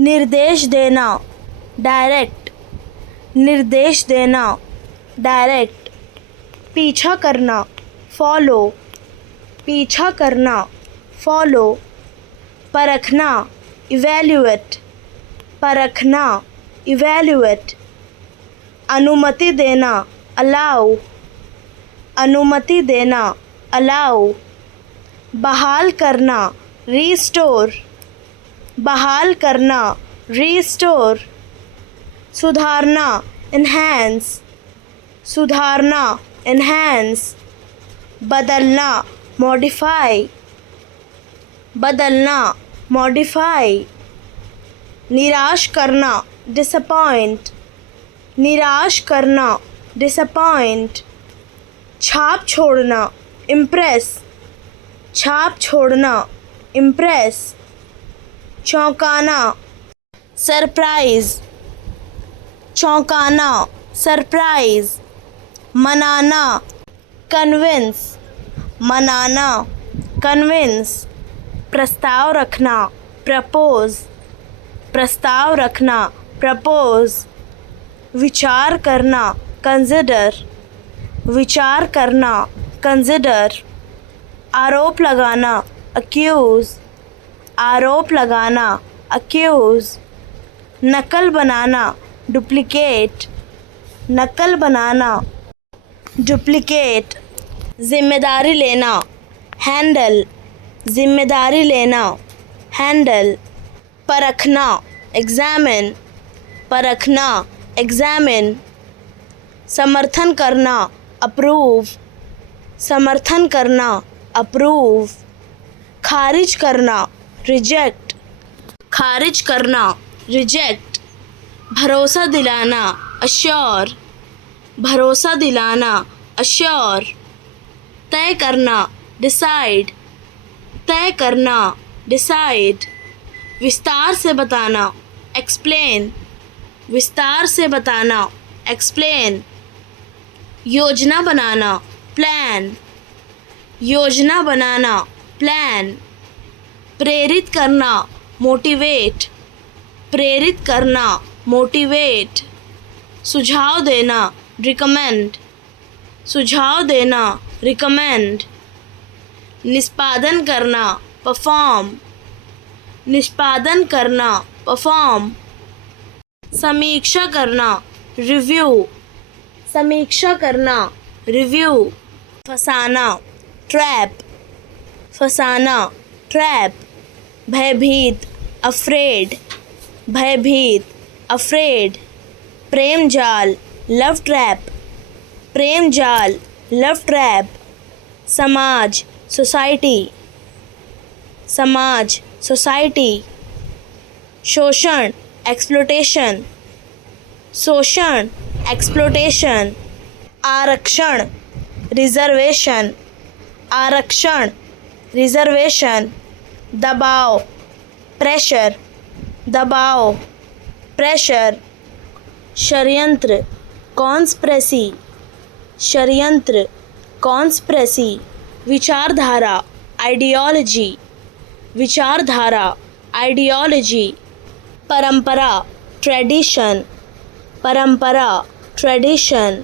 निर्देश देना, डायरेक्ट, निर्देश देना, डायरेक्ट। पीछा करना, फॉलो, पीछा करना, फॉलो। परखना, इवैल्यूएट, परखना, इवैल्यूएट। अनुमति देना, अलाउ, अनुमति देना, अलाउ। बहाल करना, रीस्टोर, बहाल करना, रीस्टोर। सुधारना, एनहांस, सुधारना, एनहांस। बदलना, मॉडिफाई, बदलना, मॉडिफाई। निराश करना, डिसअपॉइंट, निराश करना, डिसअपॉइंट। छाप छोड़ना, इम्प्रेस, छाप छोड़ना, इम्प्रेस। चौंकाना, सरप्राइज, चौंकाना, सरप्राइज। मनाना, कन्विंस, मनाना, कन्विंस। प्रस्ताव रखना, प्रपोज, प्रस्ताव रखना, प्रपोज। विचार करना, कंसिडर, विचार करना, कंसिडर। आरोप लगाना, अक्यूज़, आरोप लगाना, अक्यूज़। नकल बनाना, डुप्लिकेट, नकल बनाना, डुप्लिकेट। जिम्मेदारी लेना, हैंडल, जिम्मेदारी लेना, हैंडल। परखना, एग्जामिन, परखना, एग्जामिन। समर्थन करना, अप्रूव, समर्थन करना, अप्रूव। खारिज करना, रिजेक्ट, खारिज करना, रिजेक्ट। भरोसा दिलाना, अश्योर, भरोसा दिलाना, अश्योर। तय करना, डिसाइड, तय करना, डिसाइड। विस्तार से बताना, एक्सप्लेन, विस्तार से बताना, एक्सप्लेन। योजना बनाना, प्लान, योजना बनाना, प्लान। प्रेरित करना, मोटिवेट, प्रेरित करना, मोटिवेट। सुझाव देना, रिकमेंड, सुझाव देना, रिकमेंड। निष्पादन करना, परफॉर्म, निष्पादन करना, परफॉर्म। समीक्षा करना, रिव्यू, समीक्षा करना, रिव्यू। फंसाना, ट्रैप, फंसाना, ट्रैप। भयभीत, अफ्रेड, भयभीत, अफ्रेड। प्रेम जाल, लव ट्रैप, प्रेम जाल, लव ट्रैप। समाज, सोसाइटी, समाज, सोसाइटी। शोषण, एक्सप्लोटेशन, शोषण, एक्सप्लोटेशन। आरक्षण, रिजर्वेशन, आरक्षण, रिजर्वेशन। दबाव, प्रेशर, दबाव, प्रेशर। षड्यंत्र, कॉन्स्पिरेसी, षड्यंत्र, कॉन्स्पिरेसी। विचारधारा, आइडियोलॉजी, विचारधारा, आइडियोलॉजी। परंपरा, ट्रेडिशन, परंपरा, ट्रेडिशन।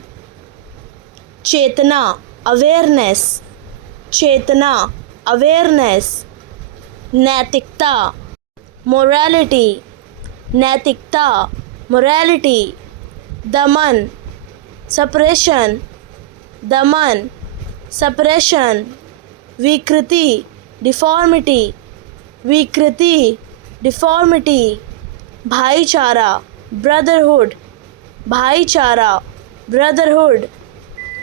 चेतना, अवेयरनेस, चेतना, अवेयरनेस। नैतिकता, मोरालिटी, नैतिकता, मोरालिटी। दमन, सप्रेशन, दमन, सप्रेशन। विकृति, डिफॉर्मिटी, विकृति, डिफॉर्मिटी। भाईचारा, ब्रदरहुड, भाईचारा, ब्रदरहुड।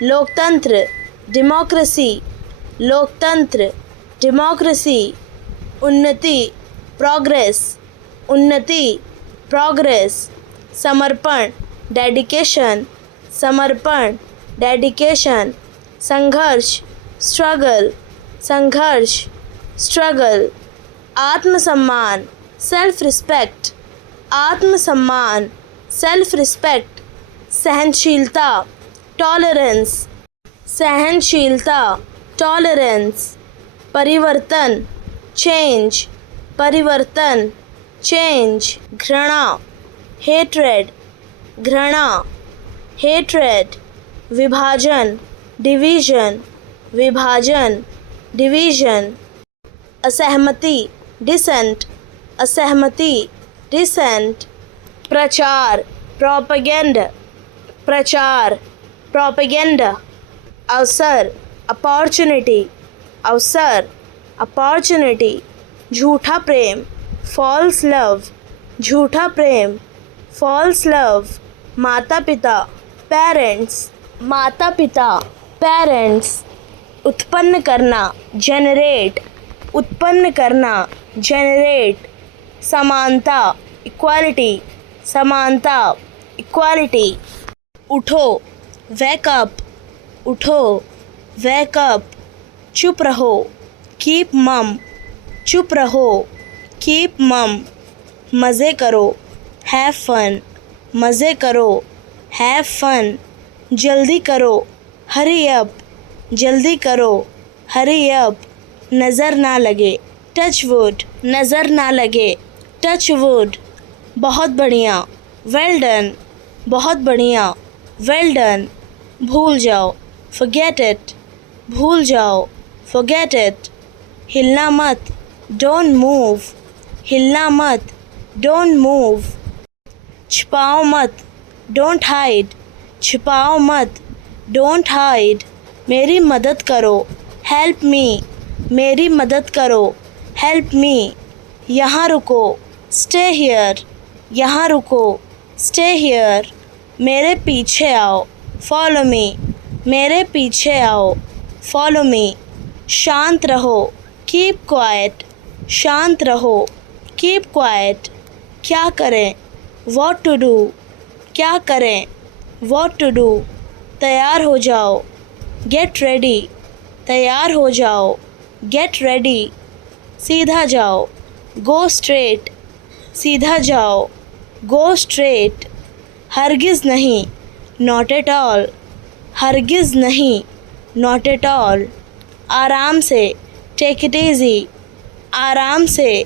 लोकतंत्र, डेमोक्रेसी, लोकतंत्र, डेमोक्रेसी। उन्नति, प्रोग्रेस, उन्नति, प्रोग्रेस। समर्पण, डेडिकेशन, समर्पण, डेडिकेशन। संघर्ष, स्ट्रगल, संघर्ष, स्ट्रगल। आत्मसम्मान, सेल्फ रिस्पेक्ट, आत्मसम्मान, सेल्फ रिस्पेक्ट। सहनशीलता, टॉलरेंस, सहनशीलता, टॉलरेंस। परिवर्तन, चेंज, परिवर्तन, change, घृणा, hatred, घृणा, hatred, विभाजन, division, विभाजन, division, असहमति, dissent, असहमति, dissent, प्रचार, propaganda, प्रचार, propaganda, अवसर, opportunity, अवसर, opportunity, झूठा प्रेम, false love, झूठा प्रेम, false love, माता पिता, parents, माता पिता, parents, उत्पन्न करना, generate, उत्पन्न करना, generate, समानता, equality, समानता, equality, उठो, wake up, उठो, wake up, चुप रहो, keep mum, चुप रहो, keep mum, मज़े करो, have fun, मज़े करो, have fun, जल्दी करो, hurry up, जल्दी करो, hurry up, नज़र ना लगे, touch wood, नज़र ना लगे, touch wood, बहुत बढ़िया, well done, बहुत बढ़िया, well done, भूल जाओ, forget it, भूल जाओ, forget it, हिलना मत, don't move, हिलना मत, don't move, छिपाओ मत, don't hide, छिपाओ मत, don't hide, मेरी मदद करो, help me, मेरी मदद करो, help me, यहाँ रुको, stay here, यहाँ रुको, stay here, मेरे पीछे आओ, follow me, मेरे पीछे आओ, follow me, शांत रहो, keep quiet, शांत रहो, keep quiet, क्या करें, what to do, क्या करें, what to do, तैयार हो जाओ, get ready, तैयार हो जाओ, get ready, सीधा जाओ, go straight, सीधा जाओ, go straight, हरगिज़ नहीं, not at all, हरगिज़ नहीं, not at all, आराम से, take it easy, आराम से,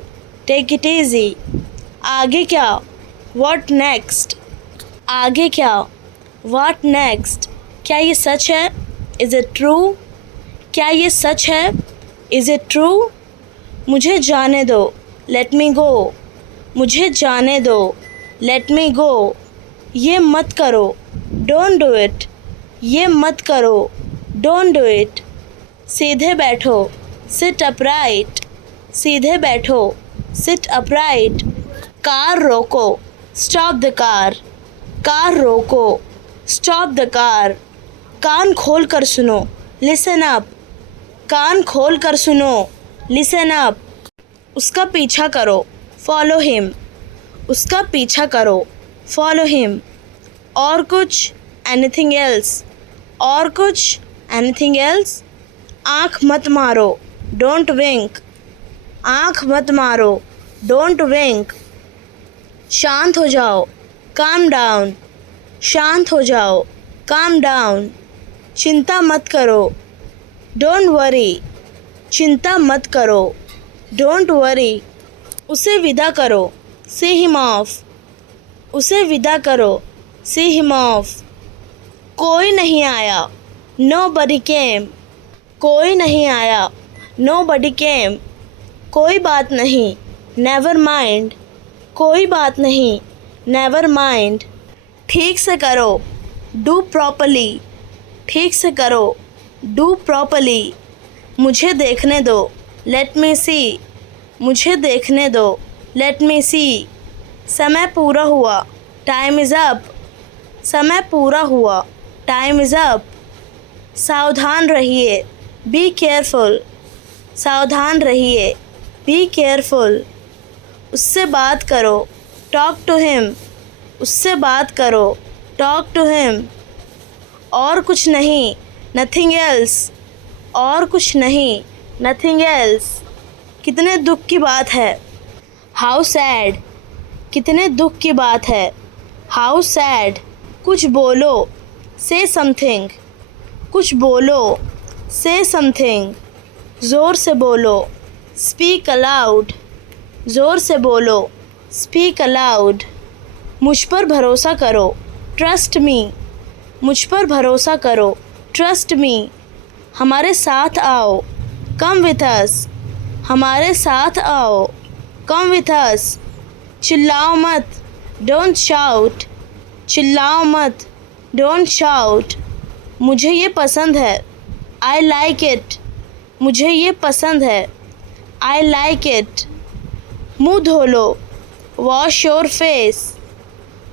take it easy, आगे क्या, what next, आगे क्या, what next, क्या ये सच है, is it true, क्या ये सच है, is it true, मुझे जाने दो, let me go, मुझे जाने दो, let me go, ये मत करो, don't do it, ये मत करो, don't do it, सीधे बैठो, sit upright, सीधे बैठो, sit upright, कार रोको, stop the car, कार रोको, stop the car, कान खोल कर सुनो, listen up, कान खोल कर सुनो, listen up, उसका पीछा करो, follow him, उसका पीछा करो, follow him, और कुछ, anything else, और कुछ, anything else, आँख मत मारो, don't wink, आँख मत मारो, don't wink, शांत हो जाओ, calm down, शांत हो जाओ, calm down, चिंता मत करो, don't worry, चिंता मत करो, don't worry, उसे विदा करो, see him off, उसे विदा करो, see him off, कोई नहीं आया, nobody came, कोई नहीं आया, nobody came, कोई बात नहीं, never mind, कोई बात नहीं, never mind, ठीक से करो, do properly, ठीक से करो, do properly, मुझे देखने दो, let me see, मुझे देखने दो, let me see, समय पूरा हुआ, time is up, समय पूरा हुआ, time is up, सावधान रहिए, be careful, सावधान रहिए, be careful, उससे बात करो, talk to him, उससे बात करो, talk to him, और कुछ नहीं, nothing else, और कुछ नहीं, nothing else, कितने दुख की बात है, how sad, कितने दुख की बात है, how sad, कुछ बोलो, say something, कुछ बोलो, say something, ज़ोर से बोलो, speak aloud, ज़ोर से बोलो, स्पीक अलाउड, मुझ पर भरोसा करो, ट्रस्ट मी, मुझ पर भरोसा करो, ट्रस्ट मी, हमारे साथ आओ, कम विथ अस, हमारे साथ आओ, कम विथ अस, चिल्लाओ मत, डोंट शाउट, चिल्लाओ मत, डोंट शाउट, मुझे ये पसंद है, आई लाइक इट, मुझे ये पसंद है, आई लाइक इट, मुँह धो लो, वॉश योर फेस,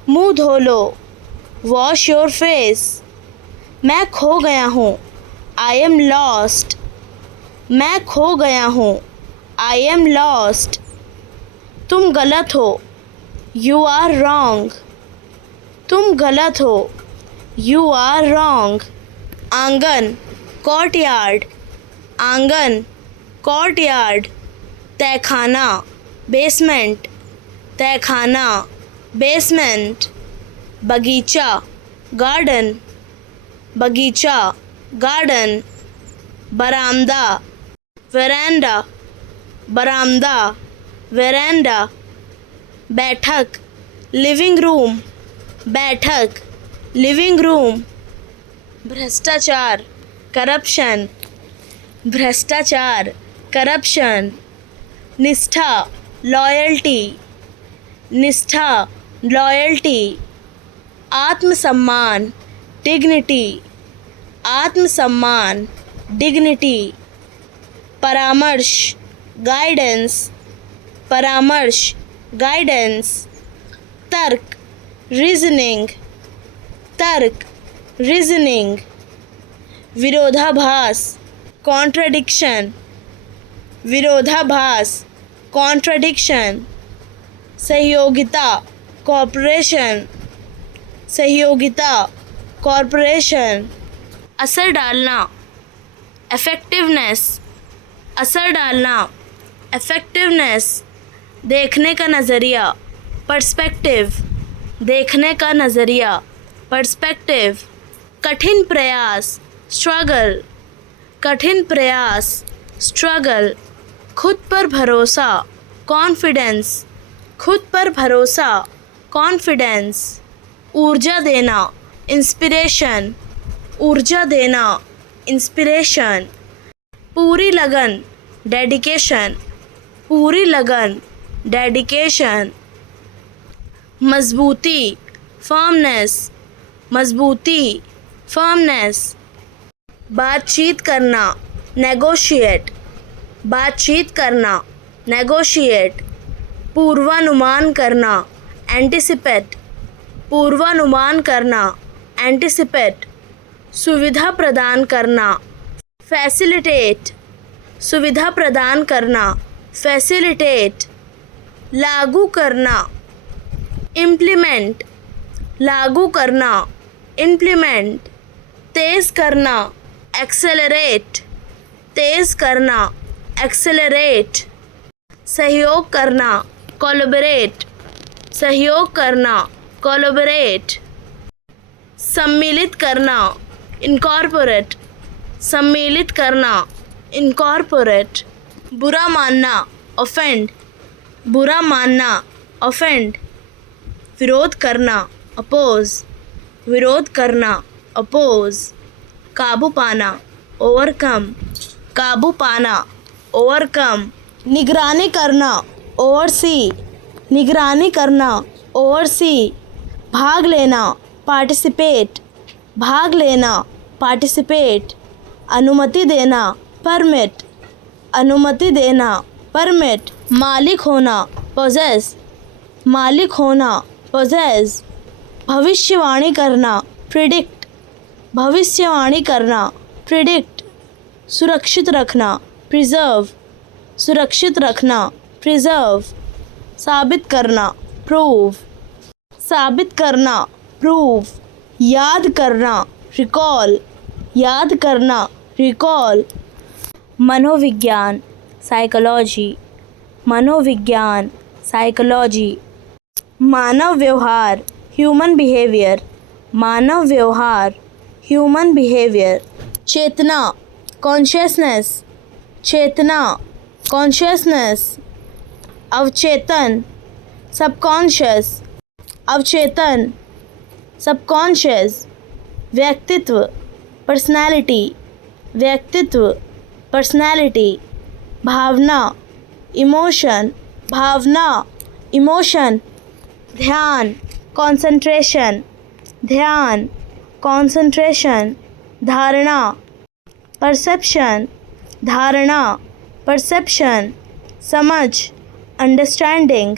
मुँह धो लो, वॉश योर फेस, मैं खो गया हूँ, आई एम लॉस्ट, मैं खो गया हूँ, आई एम लॉस्ट, तुम गलत हो, यू आर रॉन्ग, तुम गलत हो, यू आर रॉन्ग, आंगन, कोर्टयार्ड, आंगन, कोर्टयार्ड, तहखाना, बेसमेंट, तहखाना, बेसमेंट, बगीचा, गार्डन, बगीचा, गार्डन, बरामदा, वेरांडा, बरामदा, वेरांडा, बैठक, लिविंग रूम, बैठक, लिविंग रूम, भ्रष्टाचार, करप्शन, भ्रष्टाचार, करप्शन, निष्ठा, लॉयल्टी, निष्ठा, लॉयल्टी, आत्मसम्मान, डिग्निटी, आत्मसम्मान, डिग्निटी, परामर्श, गाइडेंस, परामर्श, गाइडेंस, तर्क, रीजनिंग, तर्क, रीजनिंग, विरोधाभास, कॉन्ट्रडिक्शन, विरोधाभास, कॉन्ट्रडिक्शन, सहयोगिता, कॉर्पोरेशन, सहयोगिता, कॉर्पोरेशन, असर डालना, इफेक्टिवनेस, असर डालना, इफेक्टिवनेस, देखने का नज़रिया, पर्सपेक्टिव, देखने का नज़रिया, पर्सपेक्टिव, कठिन प्रयास, स्ट्रगल, कठिन प्रयास, स्ट्रगल, खुद पर भरोसा, कॉन्फिडेंस, खुद पर भरोसा, कॉन्फिडेंस, ऊर्जा देना, इंस्पिरेशन, ऊर्जा देना, इंस्पिरेशन, पूरी लगन, डेडिकेशन, पूरी लगन, डेडिकेशन, मजबूती, फर्मनेस, मजबूती, फर्मनेस, बातचीत करना, नेगोशिएट, बातचीत करना, नेगोशिएट, पूर्वानुमान करना, एंटिसिपेट, पूर्वानुमान करना, एंटिसिपेट, सुविधा प्रदान करना, फैसिलिटेट, सुविधा प्रदान करना, फैसिलिटेट, लागू करना, इम्प्लीमेंट, लागू करना, इम्प्लीमेंट, तेज़ करना, एक्सेलरेट, तेज़ करना, एक्सेलरेट, सहयोग करना, कोलैबोरेट, सहयोग करना, कोलैबोरेट, सम्मिलित करना, इनकॉर्पोरेट, सम्मिलित करना, इनकॉर्पोरेट, बुरा मानना, ऑफेंड, बुरा मानना, ऑफेंड, विरोध करना, अपोज, विरोध करना, अपोज, काबू पाना, ओवरकम, काबू पाना, ओवरकम, निगरानी करना, ओवरसी, निगरानी करना, ओवरसी, भाग लेना, पार्टिसिपेट, भाग लेना, पार्टिसिपेट, अनुमति देना, परमिट, अनुमति देना, परमिट, मालिक होना, पोजेस, मालिक होना, पोजेस, भविष्यवाणी करना, प्रिडिक्ट, भविष्यवाणी करना, प्रिडिक्ट, सुरक्षित रखना, प्रिजर्व, सुरक्षित रखना, प्रिजर्व, साबित करना, प्रूव, साबित करना, प्रूव, याद करना, रिकॉल, याद करना, रिकॉल, मनोविज्ञान, साइकोलॉजी, मनोविज्ञान, साइकोलॉजी, मानव व्यवहार, ह्यूमन बिहेवियर, मानव व्यवहार, ह्यूमन बिहेवियर, चेतना, कॉन्शियसनेस, चेतना, कॉन्शियसनेस, अवचेतन, सबकॉन्शियस, अवचेतन, सबकॉन्शियस, व्यक्तित्व, पर्सनालिटी, व्यक्तित्व, पर्सनालिटी, भावना, इमोशन, भावना, इमोशन, ध्यान, कंसंट्रेशन, ध्यान, कंसंट्रेशन, धारणा, परसेप्शन, धारणा, परसेप्शन, समझ, अंडरस्टैंडिंग,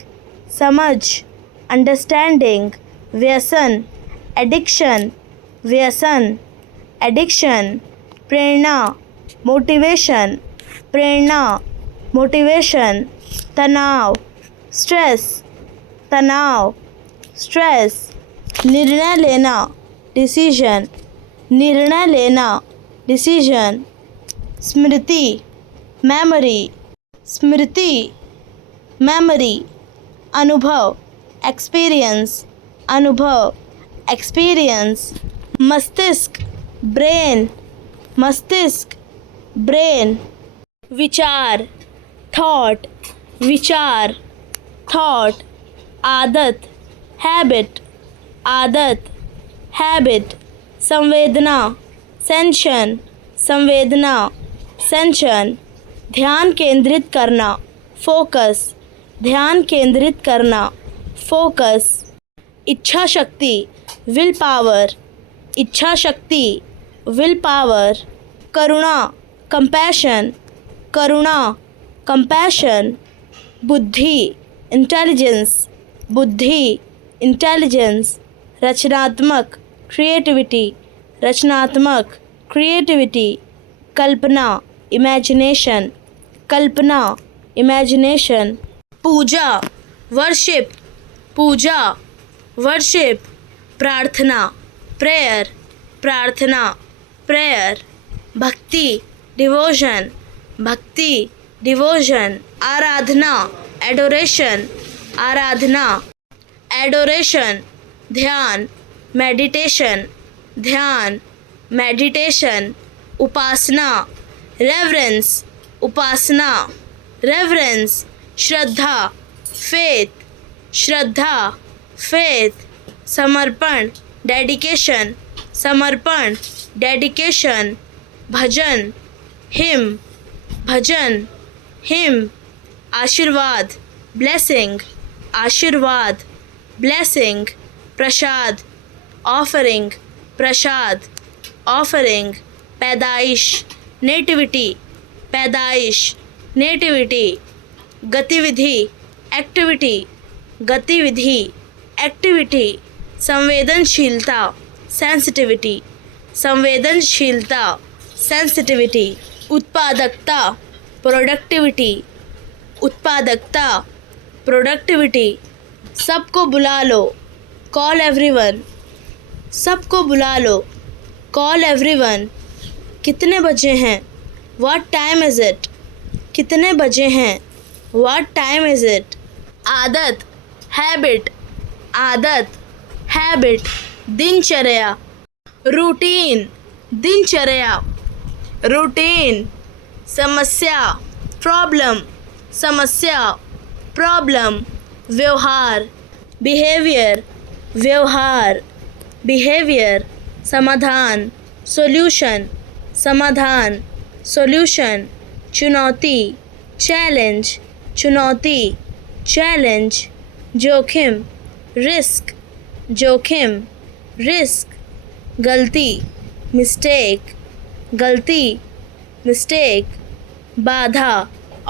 समझ, अंडरस्टैंडिंग, व्यसन, एडिक्शन, व्यसन, एडिक्शन, प्रेरणा, मोटिवेशन, प्रेरणा, मोटिवेशन, तनाव, स्ट्रेस, तनाव, स्ट्रेस, निर्णय लेना, डिसीजन, निर्णय लेना, डिसीजन, स्मृति, मेमोरी, स्मृति, मेमोरी, अनुभव, एक्सपीरियंस, अनुभव, एक्सपीरियंस, मस्तिष्क, ब्रेन, मस्तिष्क, ब्रेन, विचार, थॉट, विचार, थॉट, आदत, हैबिट, आदत, हैबिट, संवेदना, सेंशन, संवेदना, सेंशन, ध्यान केंद्रित करना, फोकस, ध्यान केंद्रित करना, फोकस, इच्छा शक्ति, विल पावर, इच्छा शक्ति, will power, Karuna, compassion, Karuna, compassion, बुद्धि, इंटेलिजेंस, बुद्धि, इंटेलिजेंस, रचनात्मक, क्रिएटिविटी, रचनात्मक, क्रिएटिविटी, कल्पना, इमेजिनेशन, कल्पना, इमेजिनेशन, पूजा, वर्शिप, पूजा, वर्शिप, प्रार्थना, प्रेयर, प्रार्थना, प्रेयर, भक्ति, डिवोशन, भक्ति, डिवोशन, आराधना, एडोरेशन, आराधना, एडोरेशन, ध्यान, मेडिटेशन, ध्यान, मेडिटेशन, उपासना, रेवरेंस, उपासना, रेवरेंस, श्रद्धा, फेथ, श्रद्धा, फेथ, समर्पण, डेडिकेशन, समर्पण, डेडिकेशन, भजन, हिम, भजन, हिम, आशीर्वाद, ब्लेसिंग, आशीर्वाद, ब्लेसिंग, प्रसाद, ऑफरिंग, प्रसाद, ऑफरिंग, पैदाइश, नेटिविटी, पैदाइश, नेटिविटी, गतिविधि, एक्टिविटी, गतिविधि, एक्टिविटी, संवेदनशीलता, सेंसिटिविटी, संवेदनशीलता, सेंसिटिविटी, उत्पादकता, प्रोडक्टिविटी, उत्पादकता, प्रोडक्टिविटी, सबको बुला लो, कॉल एवरीवन, सबको बुला लो, कॉल एवरीवन, कितने बजे हैं, व्हाट टाइम इज़ इट, कितने बजे हैं, व्हाट टाइम इज़ इट, आदत, हैबिट, आदत, हैबिट, दिनचर्या, रूटीन, दिनचर्या, रूटीन, समस्या, प्रॉब्लम, समस्या, प्रॉब्लम, व्यवहार, बिहेवियर, व्यवहार, बिहेवियर, समाधान, सॉल्यूशन, समाधान, सॉल्यूशन, चुनौती, चैलेंज, चुनौती, चैलेंज, जोखिम, रिस्क, जोखिम, रिस्क, गलती, मिस्टेक, गलती, मिस्टेक, बाधा,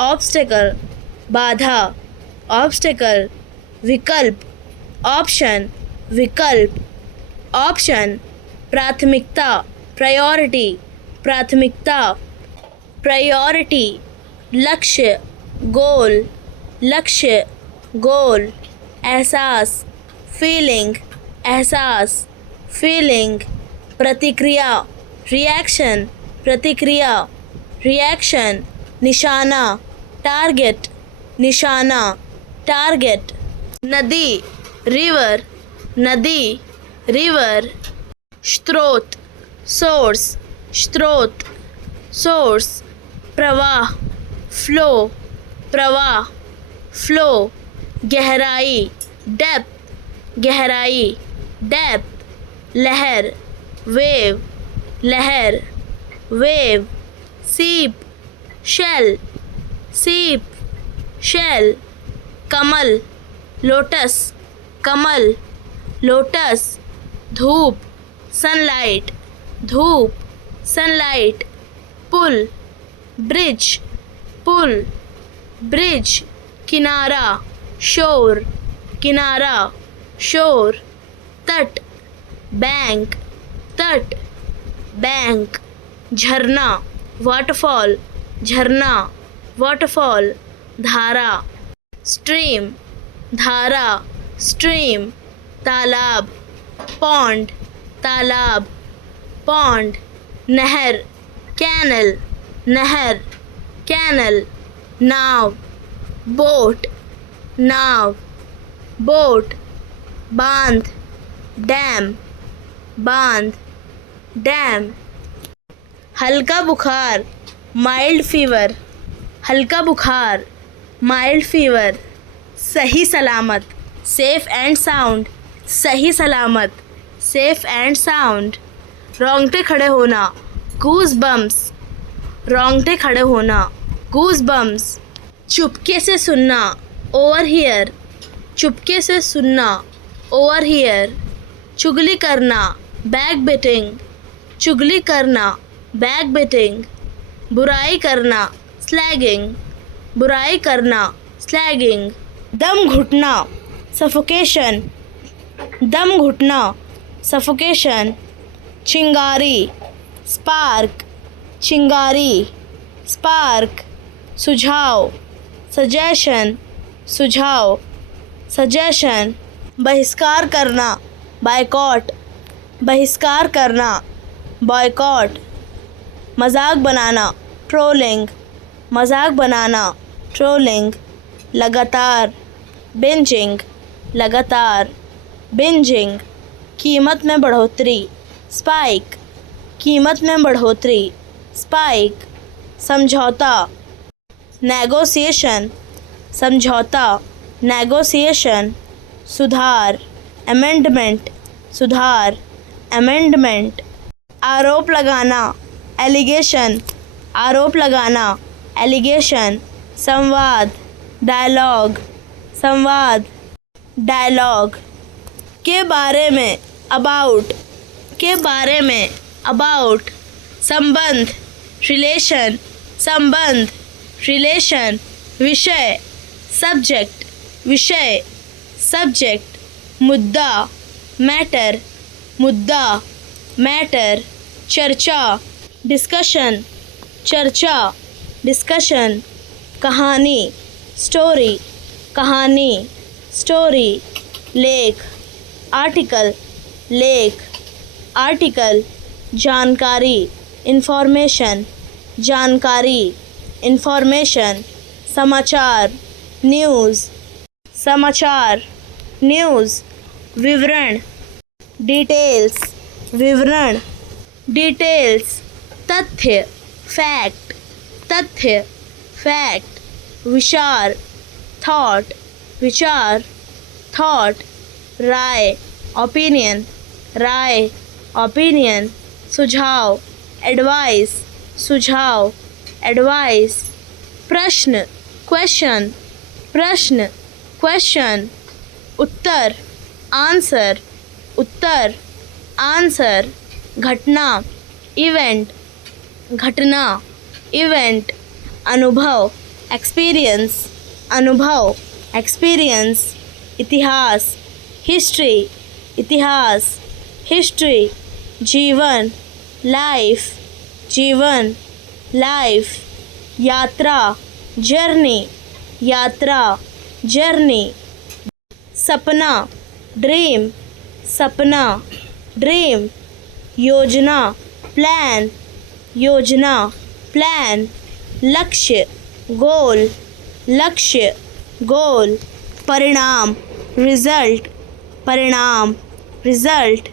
ऑब्स्टेकल, बाधा, ऑब्स्टेकल, विकल्प, ऑप्शन, विकल्प, ऑप्शन, प्राथमिकता, प्रायोरिटी, प्राथमिकता, प्रायोरिटी, लक्ष्य, गोल, लक्ष्य, गोल, एहसास, फीलिंग, एहसास, फीलिंग, प्रतिक्रिया, रिएक्शन, प्रतिक्रिया, रिएक्शन, निशाना, टारगेट, निशाना, टारगेट, नदी, रिवर, नदी, रिवर, स्रोत, सोर्स, स्रोत, सोर्स, प्रवाह, फ्लो, प्रवाह, फ्लो, गहराई, डेप्थ, गहराई, डेप्थ, लहर, वेव, लहर, वेव, सीप, शेल, सीप, शेल, कमल, लोटस, कमल, लोटस, धूप, सनलाइट, धूप, सनलाइट, पुल, ब्रिज, पुल, ब्रिज, किनारा, शोर, किनारा, शोर, तट, बैंक, तट, बैंक, झरना, वाटरफॉल, झरना, वाटरफॉल, धारा, स्ट्रीम, धारा, स्ट्रीम, तालाब, पॉन्ड, तालाब, पॉन्ड, नहर, कैनल, नहर, कैनल, नाव, बोट, नाव, बोट, बांध, डैम, बांध, डैम, हल्का बुखार, माइल्ड फीवर, हल्का बुखार, माइल्ड फीवर, सही सलामत, सेफ एंड साउंड, सही सलामत, सेफ एंड साउंड, रोंगटे खड़े होना, गूज बम्स, रोंगटे खड़े होना, गूज बम्स, चुपके से सुनना, ओवर हियर, चुपके से सुनना, ओवर हियर, चुगली करना, बैक बिटिंग, चुगली करना, बैक बिटिंग, बुराई करना, स्लैगिंग, बुराई करना, स्लैगिंग, दम घुटना, सफोकेशन, दम घुटना, सफोकेशन, चिंगारी, स्पार्क, चिंगारी, स्पार्क, सुझाव, सजेशन, सुझाव, सजेशन, बहिष्कार करना, बायकॉट, बहिष्कार करना, बॉयकॉट, मजाक बनाना, ट्रोलिंग, मजाक बनाना, ट्रोलिंग, लगातार, बिंजिंग, लगातार, बिंजिंग, कीमत में बढ़ोतरी, स्पाइक, कीमत में बढ़ोतरी, स्पाइक, समझौता, नेगोशिएशन, समझौता, नेगोशिएशन, सुधार, अमेंडमेंट, सुधार, अमेंडमेंट, आरोप लगाना, एलिगेशन, आरोप लगाना, एलिगेशन, संवाद, डायलॉग, संवाद, डायलॉग, के बारे में, अबाउट, के बारे में, अबाउट, संबंध, रिलेशन, संबंध, रिलेशन, विषय, सब्जेक्ट, विषय, सब्जेक्ट, मुद्दा, मैटर, मुद्दा, मैटर, चर्चा, डिस्कशन, चर्चा, डिस्कशन, कहानी, स्टोरी, कहानी, स्टोरी, लेख, आर्टिकल, लेख, आर्टिकल, जानकारी, इंफॉर्मेशन, जानकारी, इंफॉर्मेशन, समाचार, न्यूज़, समाचार, न्यूज़, विवरण, डिटेल्स, विवरण, डिटेल्स, तथ्य, फैक्ट, तथ्य, फैक्ट, विचार, थॉट, विचार, थॉट, राय, ओपिनियन, राय, ओपिनियन, सुझाव, एडवाइस, सुझाव, एडवाइस, प्रश्न, क्वेश्चन, प्रश्न, क्वेश्चन, उत्तर, आंसर, उत्तर, आंसर, घटना, इवेंट, घटना, इवेंट, अनुभव, एक्सपीरियंस, अनुभव, एक्सपीरियंस, इतिहास, हिस्ट्री, इतिहास, हिस्ट्री, जीवन, लाइफ, जीवन, लाइफ, यात्रा, जर्नी, यात्रा, जर्नी, सपना, ड्रीम, सपना, ड्रीम, योजना, प्लान, योजना, प्लान, लक्ष्य, गोल, लक्ष्य, गोल, परिणाम, रिजल्ट, परिणाम, रिजल्ट,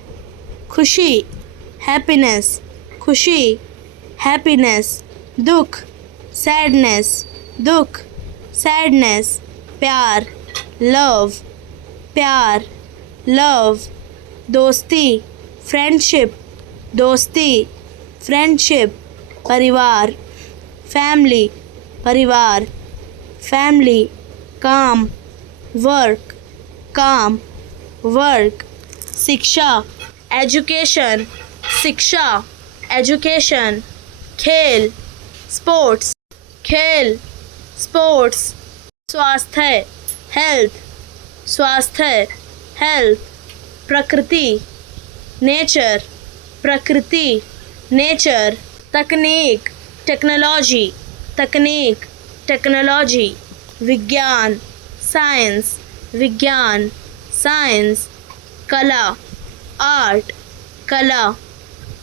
खुशी, हैप्पीनेस, खुशी, हैप्पीनेस, दुख, सैडनेस, दुख, सैडनेस, प्यार, लव, प्यार, लव, दोस्ती, फ्रेंडशिप, दोस्ती, फ्रेंडशिप, परिवार, फैमिली, परिवार, फैमिली, काम, वर्क, काम, वर्क, शिक्षा, एजुकेशन, शिक्षा, एजुकेशन, खेल, स्पोर्ट्स, खेल, स्पोर्ट्स, स्वास्थ्य, हेल्थ, स्वास्थ्य, हेल्थ, प्रकृति, नेचर, प्रकृति, नेचर, तकनीक, टेक्नोलॉजी, तकनीक, टेक्नोलॉजी, विज्ञान, साइंस, विज्ञान, साइंस, कला, आर्ट, कला,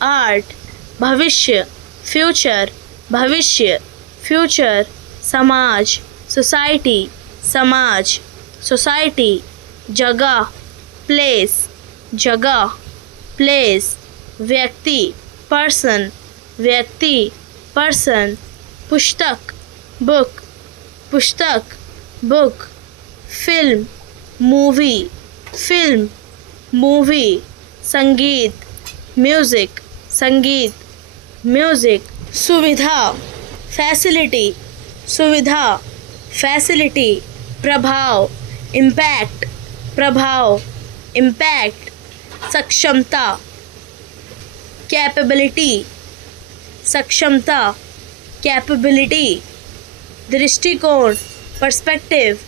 आर्ट, भविष्य, फ्यूचर, भविष्य, फ्यूचर, समाज, सोसाइटी, समाज, सोसाइटी, जगह, प्लेस, जगह, प्लेस, व्यक्ति, पर्सन, व्यक्ति, पर्सन, पुस्तक, बुक, पुस्तक, book, film, movie, film, movie, संगीत, म्यूजिक, संगीत, म्यूजिक, सुविधा, फैसिलिटी, सुविधा, फैसिलिटी, प्रभाव, इम्पैक्ट, प्रभाव, इम्पैक्ट, सक्षमता, कैपेबिलिटी, सक्षमता, कैपेबिलिटी, दृष्टिकोण, पर्सपेक्टिव,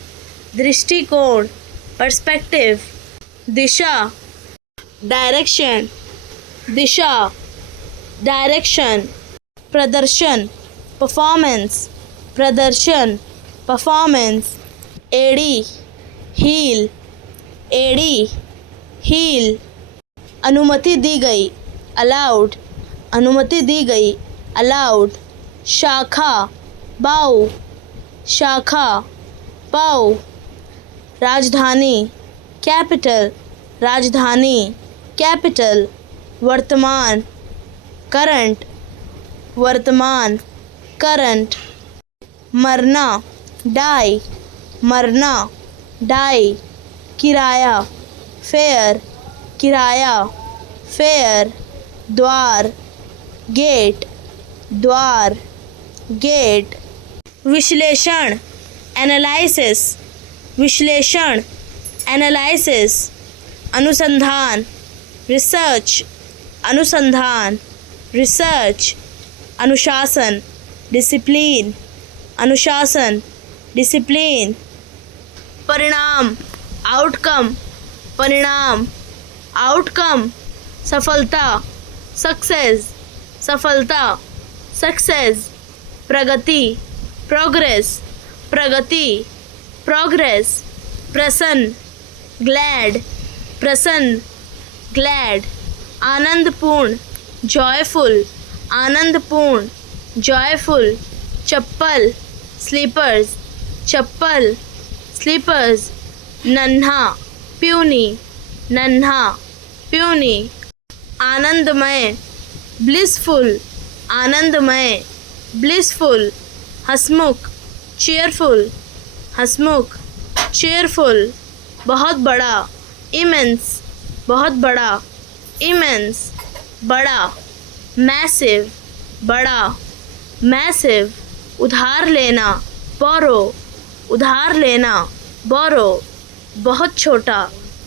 दृष्टिकोण, पर्सपेक्टिव, दिशा, डायरेक्शन, दिशा, डायरेक्शन, प्रदर्शन, परफॉर्मेंस, प्रदर्शन, परफॉर्मेंस, एड़ी, हील, एड़ी, हील, अनुमति दी गई, अलाउड, अनुमति दी गई, अलाउड, शाखा, बाउ, शाखा, बाउ, राजधानी, कैपिटल, राजधानी, कैपिटल, वर्तमान, करंट, वर्तमान, करंट, मरना, डाई, मरना, डाई, किराया, फेयर, किराया, फेयर, द्वार, गेट, द्वार, गेट, विश्लेषण, एनालिसिस, विश्लेषण, एनालिसिस, अनुसंधान, रिसर्च, अनुसंधान, रिसर्च, अनुशासन, डिसिप्लिन, अनुशासन, डिसिप्लिन, परिणाम, आउटकम, परिणाम, आउटकम, सफलता, सक्सेस, सफलता, सक्सेस, प्रगति, प्रोग्रेस, प्रगति, प्रोग्रेस, प्रसन्न, ग्लैड, प्रसन्न, ग्लैड, आनंदपूर्ण, जॉयफुल, आनंदपूर्ण, जॉयफुल, चप्पल, स्लीपर्स, चप्पल, स्लीपर्स, नन्हा, प्यूनी, नन्हा, प्यूनी, आनंदमय, ब्लिसफुल, आनंदमय, ब्लिसफुल, हसमुख, चेयरफुल, हसमुख, चेयरफुल, बहुत बड़ा, इमेंस, बहुत बड़ा, इमेंस, बड़ा, मैसिव, बड़ा, मैसिव, उधार लेना, बोरो, उधार लेना, बोरो, बहुत छोटा,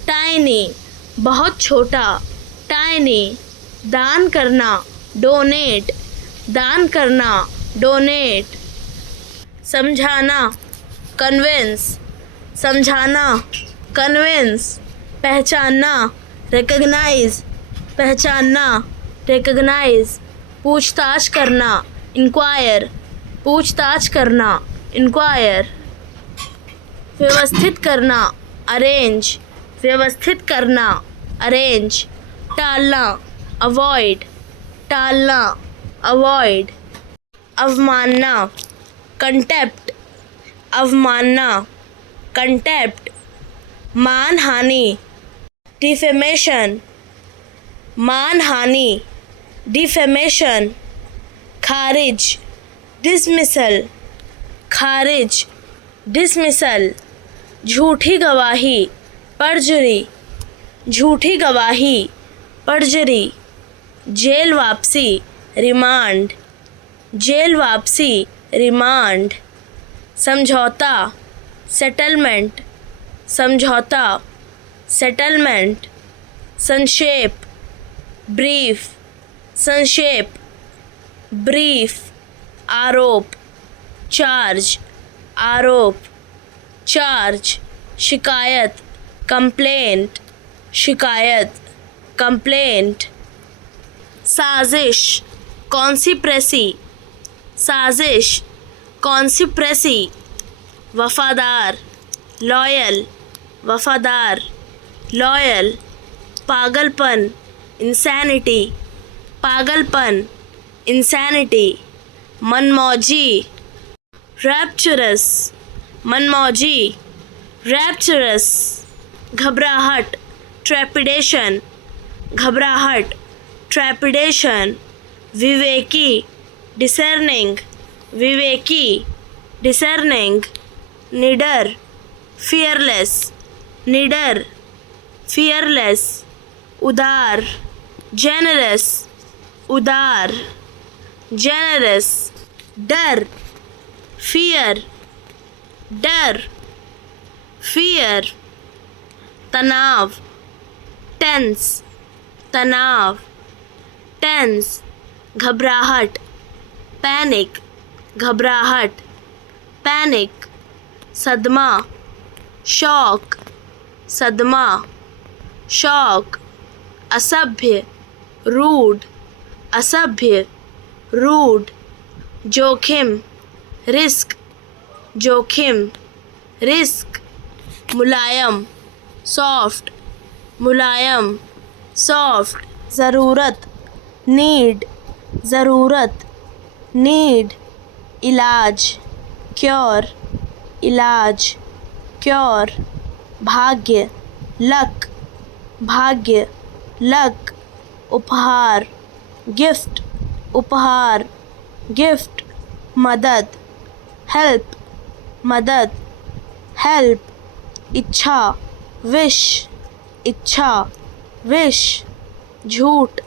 टाइनी, बहुत छोटा, टाइनी, दान करना, डोनेट, दान करना, डोनेट, समझाना, कन्विंस, समझाना, कन्विंस, पहचानना, रिकग्नाइज, पहचानना, रिकग्नाइज, पूछताछ करना, इंक्वायर, पूछताछ करना, इंक्वायर, व्यवस्थित करना, अरेंज, व्यवस्थित करना, अरेंज, टालना, अवॉइड, टालना, अवॉइड, अवमानना, कंटेप्ट, अवमानना, कंटेप्ट, मानहानि, डिफेमेशन, मानहानि, डिफेमेशन, खारिज, डिसमिसल, खारिज, डिसमिसल, झूठी गवाही, परजरी, झूठी गवाही, परजरी, जेल वापसी, रिमांड, जेल वापसी, रिमांड, समझौता, सेटलमेंट, समझौता, सेटलमेंट, संक्षेप, ब्रीफ, संक्षेप, ब्रीफ, आरोप, चार्ज, आरोप, चार्ज, शिकायत, कंप्लेंट, शिकायत, कंप्लेंट, साजिश, कॉन्स्पिरेसी, साजिश, कॉन्स्पिरेसी, वफादार, लॉयल, वफादार, लॉयल, पागलपन, इंसैनिटी, पागलपन, इंसैनिटी, मनमौजी, रैप्चरस, मनमौजी, रैप्चरस, घबराहट, ट्रेपिडेशन, घबराहट, ट्रेपिडेशन, विवेकी, डिसर्निंग, विवेकी, डिसर्निंग, निडर, फियरलेस, निडर, फियरलेस, उदार, जेनरस, उदार, जेनरस, डर, फियर, डर, फियर, तनाव, टेंस, तनाव, टेंस, घबराहट, पैनिक, घबराहट, पैनिक, सदमा, शॉक, सदमा, शॉक, असभ्य, रूड, असभ्य, रूड, जोखिम, रिस्क, जोखिम, रिस्क, मुलायम, सॉफ्ट, मुलायम, सॉफ्ट, ज़रूरत, नीड, ज़रूरत, नीड, इलाज, क्योर, इलाज, क्योर, भाग्य, लक, भाग्य, लक, उपहार, गिफ्ट, उपहार, गिफ्ट, मदद, हेल्प, मदद, हेल्प, इच्छा, विश, इच्छा, विश, झूठ,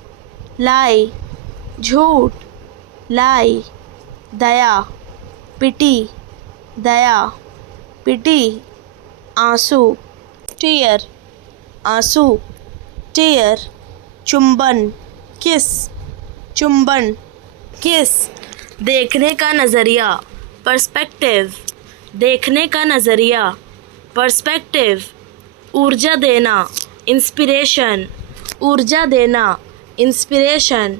लाई, झूठ, लाई, दया, पिटी, दया, पिटी, आंसू, टीयर, आंसू, टीयर, चुंबन, किस, चुंबन, किस, देखने का नज़रिया, पर्सपेक्टिव, देखने का नज़रिया, पर्सपेक्टिव, ऊर्जा देना, इंस्पिरेशन, ऊर्जा देना, इंस्पिरेशन,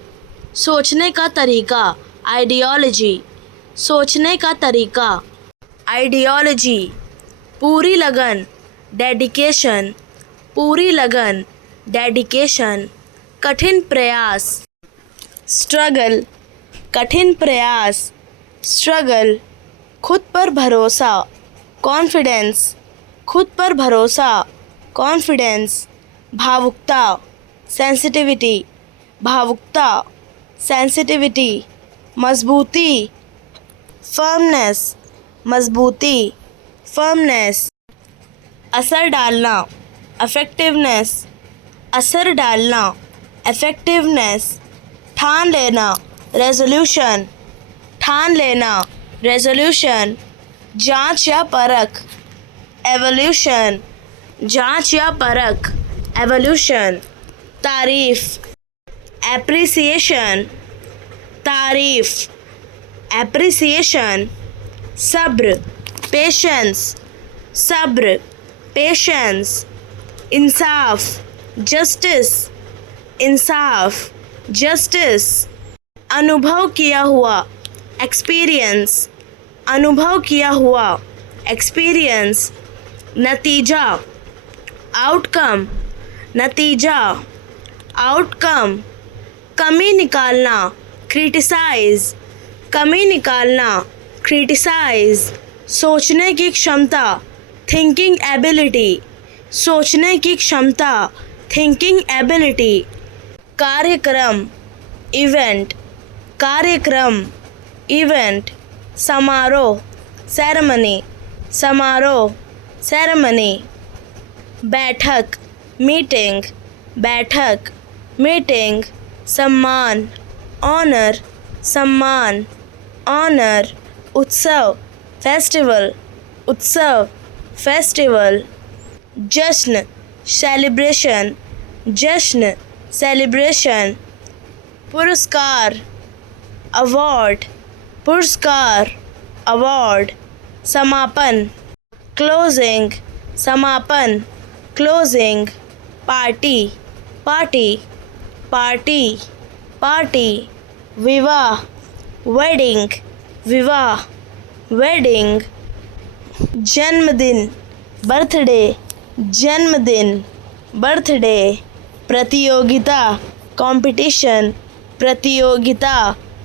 सोचने का तरीका, आइडियोलॉजी, सोचने का तरीका, आइडियोलॉजी, पूरी लगन, डेडिकेशन, पूरी लगन, डेडिकेशन, कठिन प्रयास, स्ट्रगल, कठिन प्रयास, स्ट्रगल, खुद पर भरोसा, कॉन्फिडेंस, खुद पर भरोसा, कॉन्फिडेंस, भावुकता, सेंसिटिविटी, भावुकता, सेंसिटिविटी, मजबूती, फर्मनेस, मजबूती, फर्मनेस, असर डालना, अफेक्टिवनेस, असर डालना, इफेक्टिवनेस, ठान लेना, रेजोल्यूशन, ठान लेना, रेजोल्यूशन, जांच या परख, एवोल्यूशन, जांच या परख, एवोल्यूशन, तारीफ, एप्रिसिएशन, तारीफ, एप्रिसिएशन, सब्र, पेशेंस, सब्र, पेशेंस, इंसाफ, जस्टिस, इंसाफ, जस्टिस, अनुभव किया हुआ, एक्सपीरियंस, अनुभव किया हुआ, एक्सपीरियंस, नतीजा, आउटकम, नतीजा, आउटकम, कमी निकालना, क्रिटिसाइज, कमी निकालना, क्रिटिसाइज, सोचने की क्षमता, थिंकिंग एबिलिटी, सोचने की क्षमता, थिंकिंग एबिलिटी, कार्यक्रम, इवेंट, कार्यक्रम, इवेंट, समारोह, सेरेमनी, समारोह, ceremony, बैठक, meeting, बैठक, meeting, सम्मान, honor, सम्मान, honor, उत्सव, festival, उत्सव, festival, जश्न, celebration, जश्न, celebration, पुरस्कार, award, पुरस्कार, award, समापन, closing, समापन, closing, party, party, party, party, विवाह, wedding, विवाह, wedding, जन्मदिन, बर्थडे, जन्मदिन, बर्थडे, प्रतियोगिता, कंपटीशन, प्रतियोगिता,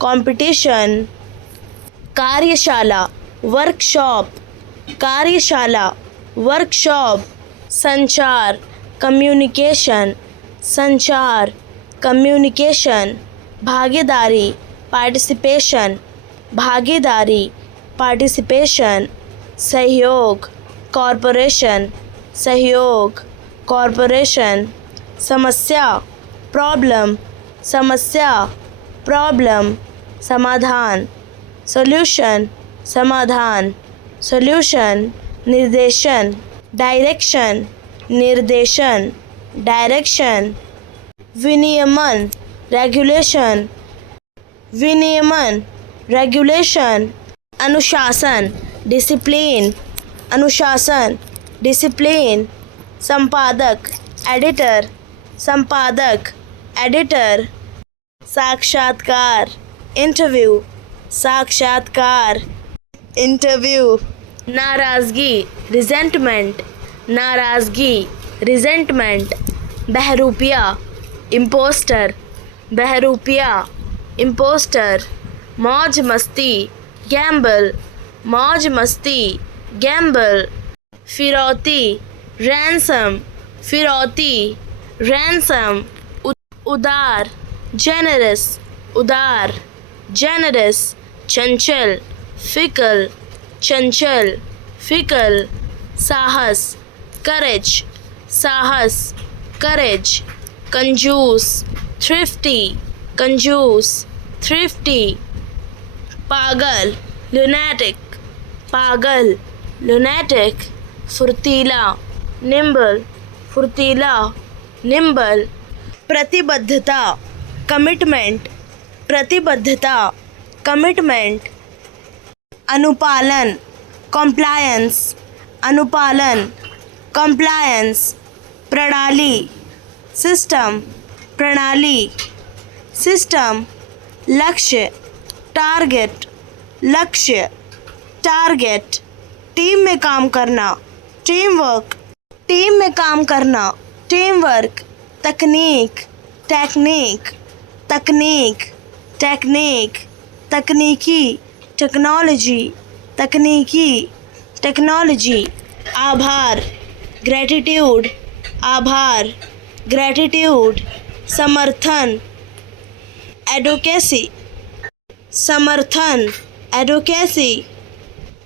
कंपटीशन, कार्यशाला, वर्कशॉप, कार्यशाला, वर्कशॉप, संचार, कम्युनिकेशन, संचार, कम्युनिकेशन, भागीदारी, पार्टिसिपेशन, भागीदारी, पार्टिसिपेशन, सहयोग, कॉरपोरेशन, सहयोग, कॉरपोरेशन, समस्या, प्रॉब्लम, समस्या, प्रॉब्लम, समाधान, सॉल्यूशन, समाधान, सॉल्यूशन, निर्देशन, डायरेक्शन, निर्देशन, डायरेक्शन, विनियमन, रेगुलेशन, विनियमन, रेगुलेशन, अनुशासन, डिसिप्लिन, अनुशासन, डिसिप्लिन, संपादक, एडिटर, संपादक, एडिटर, साक्षात्कार, इंटरव्यू, साक्षात्कार, इंटरव्यू, नाराज़गी, रिजेंटमेंट, नाराज़गी, रिजेंटमेंट, बहरूपिया, इम्पोस्टर, बहरूपिया, इम्पोस्टर, मौज मस्ती, गैम्बल, मौज मस्ती, गैम्बल, फिरौती, रैंसम, फिरौती, रैंसम, उदार, जेनरस, उदार, जेनरस, चंचल, फिकल, चंचल, फिकल, साहस, करेज, साहस, करेज, कंजूस, थ्रिफ्टी, कंजूस, थ्रिफ्टी, पागल, लुनैटिक, पागल, लुनैटिक, फुर्तीला, निम्बल, फुर्तीला, निम्बल, प्रतिबद्धता, कमिटमेंट, प्रतिबद्धता, कमिटमेंट, अनुपालन, कॉम्प्लायंस, अनुपालन, कॉम्प्लायंस, प्रणाली, सिस्टम, प्रणाली, सिस्टम, लक्ष्य, टारगेट, लक्ष्य, टारगेट, टीम में काम करना, टीम वर्क, टीम में काम करना, टीम वर्क, तकनीक, टेक्निक, तकनीक, टेक्निक, तकनीकी, टेक्नोलॉजी, तकनीकी, टेक्नोलॉजी, आभार, ग्रेटिट्यूड, आभार, ग्रेटिट्यूड, समर्थन, एडवोकेसी, समर्थन, एडवोकेसी,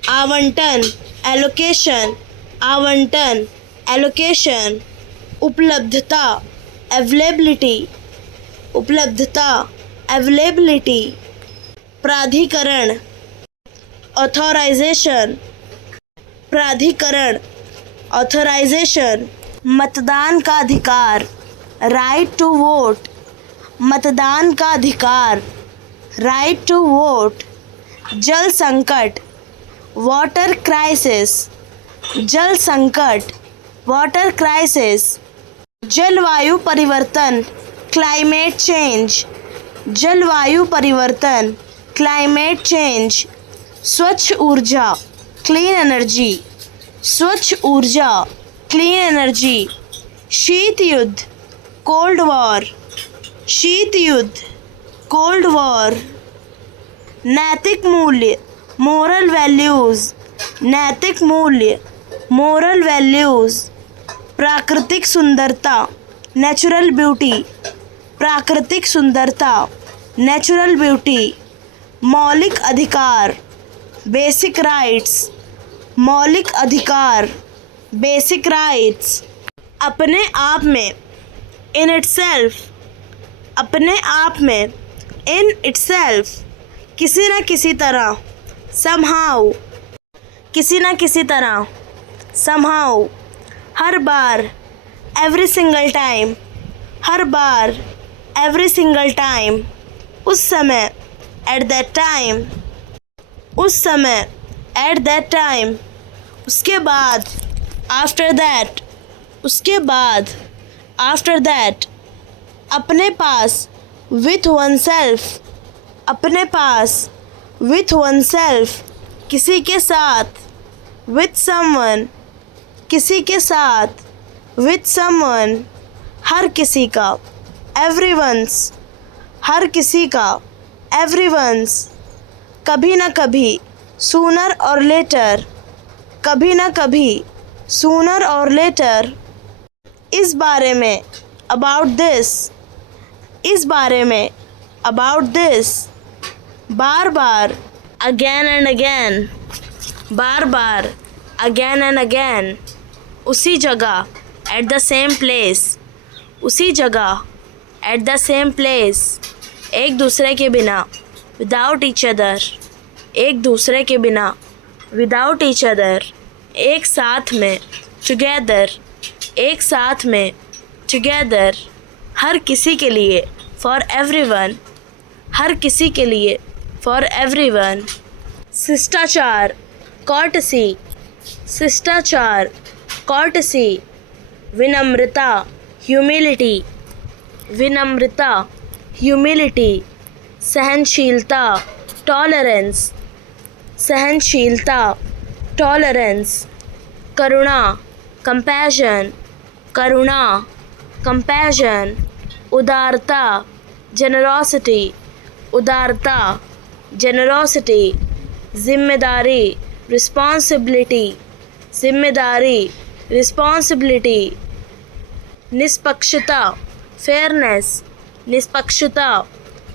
आवंटन, एलोकेशन, आवंटन, एलोकेशन, उपलब्धता, अवेलेबिलिटी, उपलब्धता, अवेलेबिलिटी, प्राधिकरण, ऑथोराइजेशन, प्राधिकरण, ऑथोराइजेशन, मतदान का अधिकार, राइट टू वोट, मतदान का अधिकार, राइट टू वोट, जल संकट, वाटर क्राइसिस, जल संकट, वाटर क्राइसिस, जलवायु परिवर्तन, क्लाइमेट चेंज, जलवायु परिवर्तन, क्लाइमेट चेंज, स्वच्छ ऊर्जा, क्लीन एनर्जी, स्वच्छ ऊर्जा, क्लीन एनर्जी, शीत युद्ध, कोल्ड वॉर, शीत युद्ध, कोल्ड वॉर, नैतिक मूल्य, मोरल वैल्यूज़, नैतिक मूल्य, मोरल वैल्यूज़, प्राकृतिक सुंदरता, नेचुरल ब्यूटी, प्राकृतिक सुंदरता, नेचुरल ब्यूटी, मौलिक अधिकार, बेसिक राइट्स, मौलिक अधिकार, बेसिक राइट्स, अपने आप में, इन इटसेल्फ, अपने आप में, इन इटसेल्फ, किसी न किसी तरह, समहाउ, किसी न किसी तरह, समहाउ, हर बार, एवरी सिंगल टाइम, हर बार, एवरी सिंगल टाइम, उस समय, एट दैट टाइम, उस समय, एट दैट टाइम, उसके बाद, आफ्टर दैट, उसके बाद, आफ्टर दैट, अपने पास, विथ वन सेल्फ, अपने पास, विथ वन सेल्फ, किसी के साथ, विथ समवन, किसी के साथ, विथ समवन, हर किसी का, एवरीवन्स, हर किसी का, एवरीवन्स, कभी न कभी, सूनर और लेटर, कभी न कभी, सूनर और लेटर, इस बारे में, अबाउट दिस, इस बारे में, about this, bar bar, again and again, bar bar, again and again, उसी जगह, एट द सेम प्लेस, उसी जगह, एट द सेम प्लेस, एक दूसरे के बिना, विदाउट ईच अदर, एक दूसरे के बिना, विदाउट ईच अदर, एक साथ में, टुगेदर, एक साथ में, टुगेदर, हर किसी के लिए, फॉर एवरीवन, हर किसी के लिए, फॉर एवरीवन, शिष्टाचार, कॉर्टसी, शिष्टाचार, कॉर्टसी, विनम्रता, ह्यूमिलिटी, विनम्रता, ह्यूमिलिटी, सहनशीलता, टॉलरेंस, सहनशीलता, टॉलरेंस, करुणा, कंपैशन, करुणा, कंपैशन, उदारता, जेनरोसिटी, उदारता, जेनरोसिटी, जिम्मेदारी, रिस्पॉन्सिबिलिटी, जिम्मेदारी, रिस्पॉन्सिबिलिटी, निष्पक्षता, फेयरनेस, निष्पक्षता,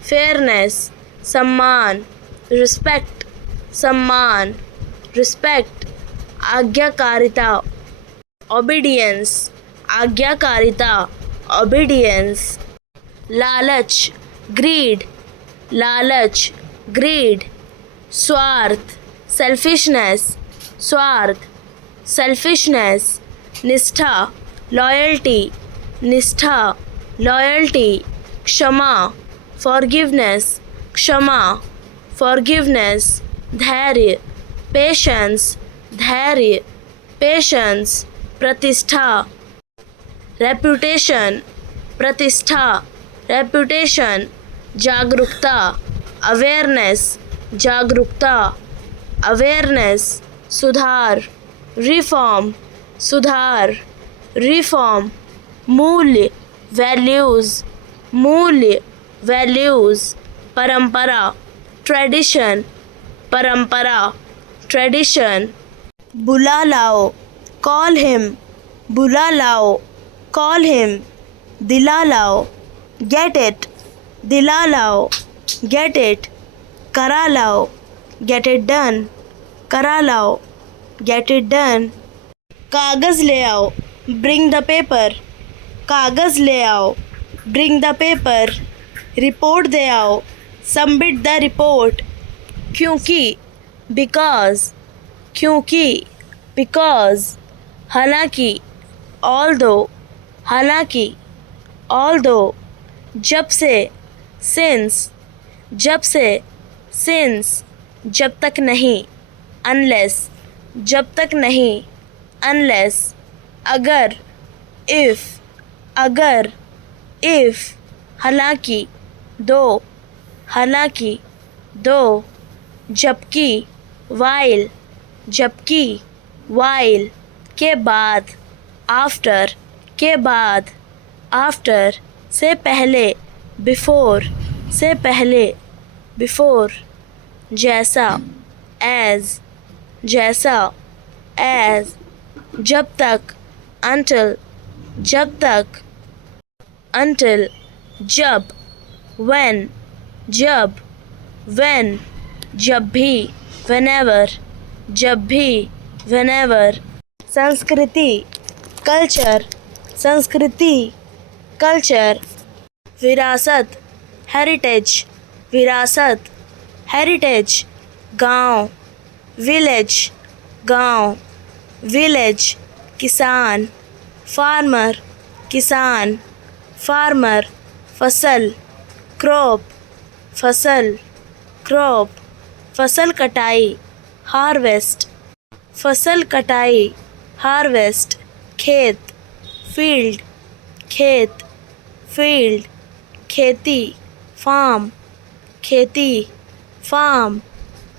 फेयरनेस, सम्मान, रिस्पेक्ट, सम्मान, रिस्पेक्ट, आज्ञाकारिता, ओबीडियंस, आज्ञाकारिता, ओबीडियंस, लालच, ग्रीड, लालच, ग्रीड, स्वार्थ, सेल्फिशनेस, स्वार्थ, सेल्फिशनेस, निष्ठा, लॉयल्टी, निष्ठा, लॉयल्टी, क्षमा, फॉरगिवनेस, क्षमा, फॉरगिवनेस, धैर्य, पेशेंस, धैर्य, पेशेंस, प्रतिष्ठा, रेपुटेशन, प्रतिष्ठा, रेपुटेशन, जागरूकता, अवेयरनेस, जागरूकता, अवेयरनेस, सुधार, रिफॉर्म, सुधार, रिफॉर्म, मूल्य, वैल्यूज़, मूल्य, वैल्यूज़, परंपरा, ट्रेडिशन, परंपरा, ट्रेडिशन, बुला लाओ, कॉल हिम, बुला लाओ, कॉल हिम, दिला लाओ, गेट इट, दिला लाओ, गेट इट, करा लाओ, गेट इट डन, करा लाओ, गेट इट डन, कागज़ ले आओ, ब्रिंग द पेपर, कागज़ ले आओ, ब्रिंग द पेपर, रिपोर्ट दे आओ, सबमिट द रिपोर्ट, क्योंकि, बिकॉज, क्योंकि, बिकॉज, हालांकि, ऑल्दो, हालांकि, ऑल्दो, जब से, सिंस, जब से, सिंस, जब तक नहीं, अनलेस, जब तक नहीं, अनलेस, अगर, इफ़, अगर, इफ़, हालांकि, दो, हालांकि, दो, जबकि, वाइल, जबकि, वाइल, के बाद, आफ्टर, के बाद, आफ्टर, से पहले, बिफोर, से पहले, बिफोर, जैसा, एज, जैसा, एज, जब तक, until, जब तक, until, जब, when, जब, when, जब भी, whenever, जब भी, whenever, संस्कृति कल्चर, संस्कृति कल्चर। विरासत हेरिटेज, विरासत हेरिटेज। गांव विलेज, गांव विलेज। किसान फार्मर, किसान फार्मर। फसल क्रॉप, फसल क्रॉप। फसल कटाई हार्वेस्ट, फसल कटाई हार्वेस्ट। खेत फील्ड, खेत फील्ड। खेती फार्म, खेती फार्म।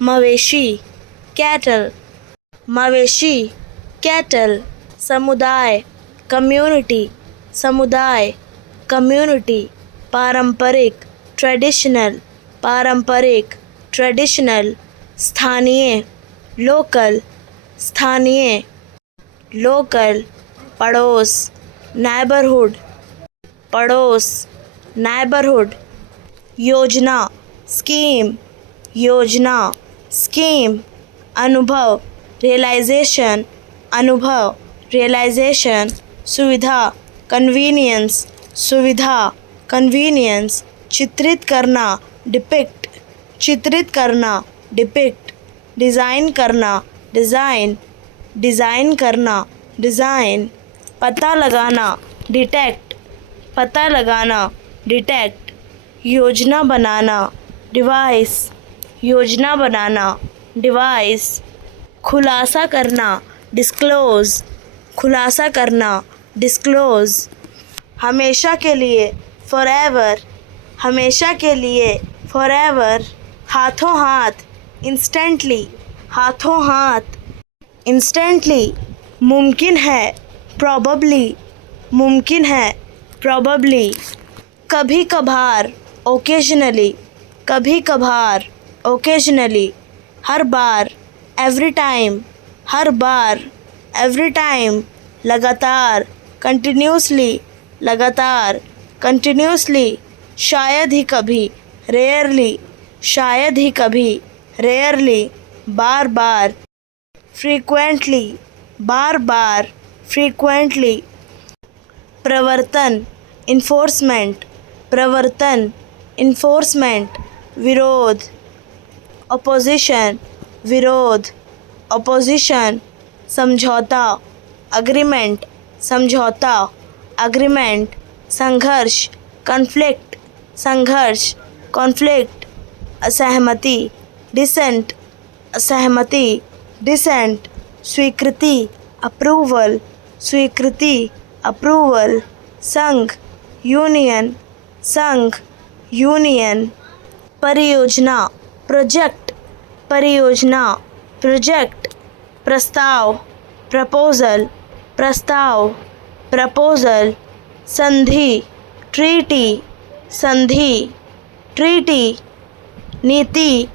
मवेशी कैटल, मवेशी कैटल। समुदाय कम्युनिटी, समुदाय कम्युनिटी। पारंपरिक ट्रेडिशनल, पारंपरिक ट्रेडिशनल। स्थानीय लोकल, स्थानीय लोकल। पड़ोस नेबरहुड, पड़ोस नेबरहुड। योजना स्कीम, योजना स्कीम। अनुभव रियलाइजेशन, अनुभव रियलाइजेशन। सुविधा कन्वीनियंस, सुविधा कन्वीनियंस। चित्रित करना डिपिक्ट, चित्रित करना डिपिक्ट। डिज़ाइन करना डिज़ाइन, डिज़ाइन करना डिज़ाइन। पता लगाना डिटेक्ट, पता लगाना डिटेक्ट। योजना बनाना डिवाइस, योजना बनाना डिवाइस। खुलासा करना डिस्क्लोज, खुलासा करना डिस्क्लोज। हमेशा के लिए फॉरएवर, हमेशा के लिए फॉरएवर। हाथों हाथ इंस्टेंटली, हाथों हाथ इंस्टेंटली। मुमकिन है प्रॉबेबली, मुमकिन है प्रॉबेबली। कभी कभार ओकेजनली, कभी कभार ओकेजनली। हर बार एवरी टाइम, हर बार एवरी टाइम। लगातार कंटिन्यूसली, लगातार कंटिन्यूसली। शायद ही कभी रेयरली, शायद ही कभी रेयरली। बार बार फ्रीक्वेंटली, बार बार फ्रीक्वेंटली। प्रवर्तन इन्फोर्समेंट, प्रवर्तन इन्फोर्समेंट। विरोध अपोजिशन, विरोध अपोजिशन। समझौता अग्रीमेंट, समझौता अग्रीमेंट। संघर्ष कॉन्फ्लिक्ट, संघर्ष कॉन्फ्लिक्ट। असहमति डिसेंट, असहमति डिसेंट। स्वीकृति अप्रूवल, स्वीकृति अप्रूवल। संघ यूनियन, संघ यूनियन। परियोजना प्रोजेक्ट, परियोजना प्रोजेक्ट। प्रस्ताव प्रपोजल, प्रस्ताव प्रपोजल। संधि ट्रीटी, संधि ट्रीटी। नीति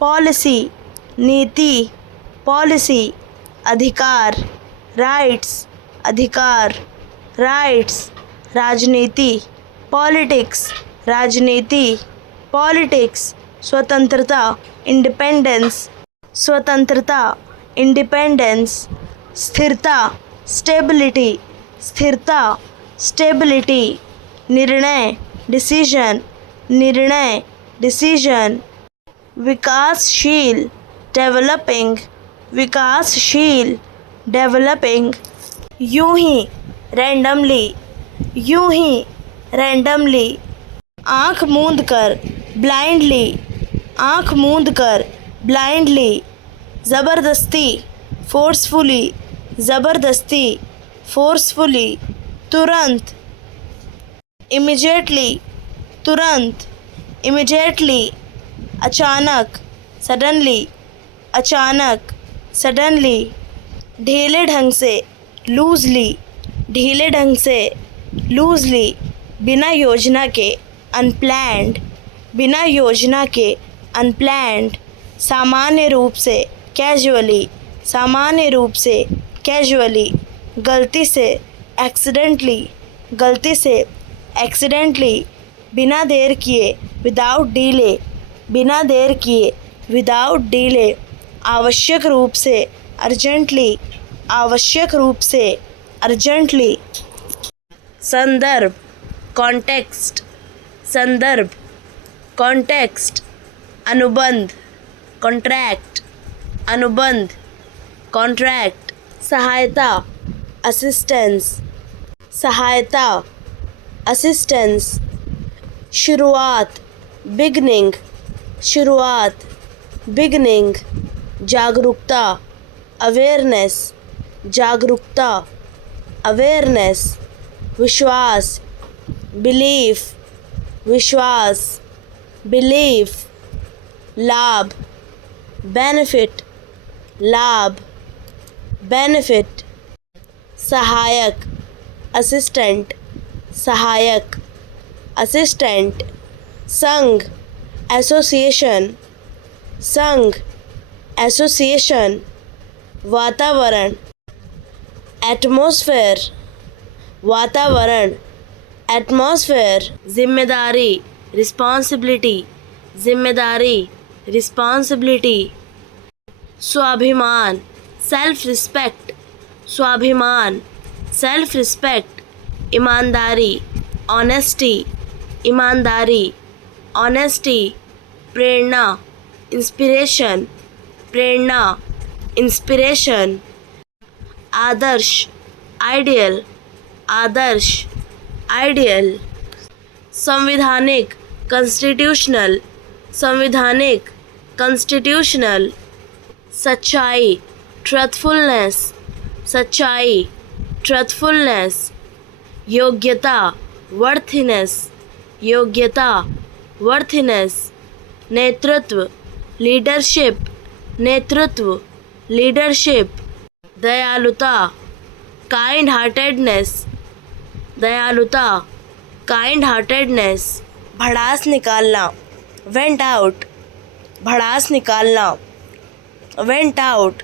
पॉलिसी, नीति पॉलिसी। अधिकार राइट्स, अधिकार राइट्स। राजनीति पॉलिटिक्स, राजनीति पॉलिटिक्स। स्वतंत्रता इंडिपेंडेंस, स्वतंत्रता इंडिपेंडेंस। स्थिरता स्टेबिलिटी, स्थिरता स्टेबिलिटी। निर्णय डिसीजन, निर्णय डिसीजन। विकासशील डेवलपिंग, विकासशील डेवलपिंग। यूं ही रैंडमली, यूं ही रैंडमली। आँख मूंद कर ब्लाइंडली, आँख मूंद कर ब्लाइंडली। ज़बरदस्ती फोर्सफुली, ज़बरदस्ती फोर्सफुली। तुरंत इमीडिएटली, तुरंत इमीडिएटली। अचानक सडनली, अचानक सडनली। ढीले ढंग से लूजली, ढीले ढंग से लूजली। बिना योजना के अनप्लैंड, बिना योजना के अनप्लैंड। सामान्य रूप से कैजुअली, सामान्य रूप से कैजुअली। गलती से एक्सीडेंटली, गलती से एक्सीडेंटली। बिना देर किए विदाउट डीले, बिना देर किए विदाउट डीले। आवश्यक रूप से अर्जेंटली, आवश्यक रूप से, अर्जेंटली। संदर्भ, कॉन्टेक्स्ट, संदर्भ, कॉन्टेक्स्ट। अनुबंध, कॉन्ट्रैक्ट, अनुबंध, कॉन्ट्रैक्ट। सहायता, असिस्टेंस, सहायता, असिस्टेंस। शुरुआत, बिगनिंग, शुरुआत, बिगनिंग। जागरूकता, अवेयरनेस, जागरूकता, अवेयरनेस। विश्वास, बिलीफ, विश्वास, बिलीफ। लाभ, बेनिफिट, लाभ, बेनिफिट। सहायक, असिस्टेंट, सहायक, असिस्टेंट। संघ, एसोसिएशन, संघ, एसोसिएशन। वातावरण, एटमॉस्फेयर, वातावरण, एटमॉस्फेयर। जिम्मेदारी, रिस्पॉन्सिबिलिटी, जिम्मेदारी, रिस्पॉन्सिबिलिटी। स्वाभिमान, सेल्फ रिस्पेक्ट, स्वाभिमान, सेल्फ रिस्पेक्ट। ईमानदारी, ऑनेस्टी, ईमानदारी, ऑनेस्टी। प्रेरणा, इंस्पिरेशन, प्रेरणा, इंस्पिरेशन। आदर्श, आइडियल, आदर्श, आइडियल। संविधानिक, कॉन्स्टिट्यूशनल, संविधानिक, कॉन्स्टिट्यूशनल। सच्चाई, ट्रुथफुलनेस, सच्चाई, ट्रुथफुलनेस। योग्यता, वर्थीनेस, योग्यता, वर्थीनेस। नेतृत्व, लीडरशिप, नेतृत्व, लीडरशिप। दयालुता, काइंड हार्टेडनेस, दयालुता, काइंड हार्टेडनेस। भड़ास निकालना, वेंट आउट, भड़ास निकालना, वेंट आउट।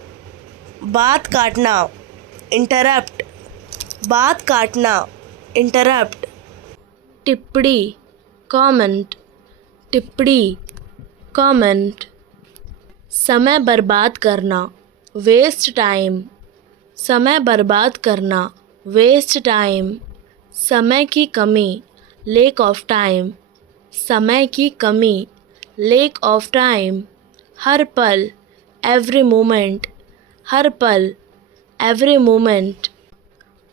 बात काटना, इंटरप्ट, बात काटना, इंटरप्ट। टिप्पणी, कमेंट, टिप्पणी, कमेंट। समय बर्बाद करना, वेस्ट टाइम, समय बर्बाद करना, वेस्ट टाइम। समय की कमी, लैक ऑफ टाइम, समय की कमी, लैक ऑफ टाइम। हर पल, एवरी मोमेंट, हर पल, एवरी मोमेंट।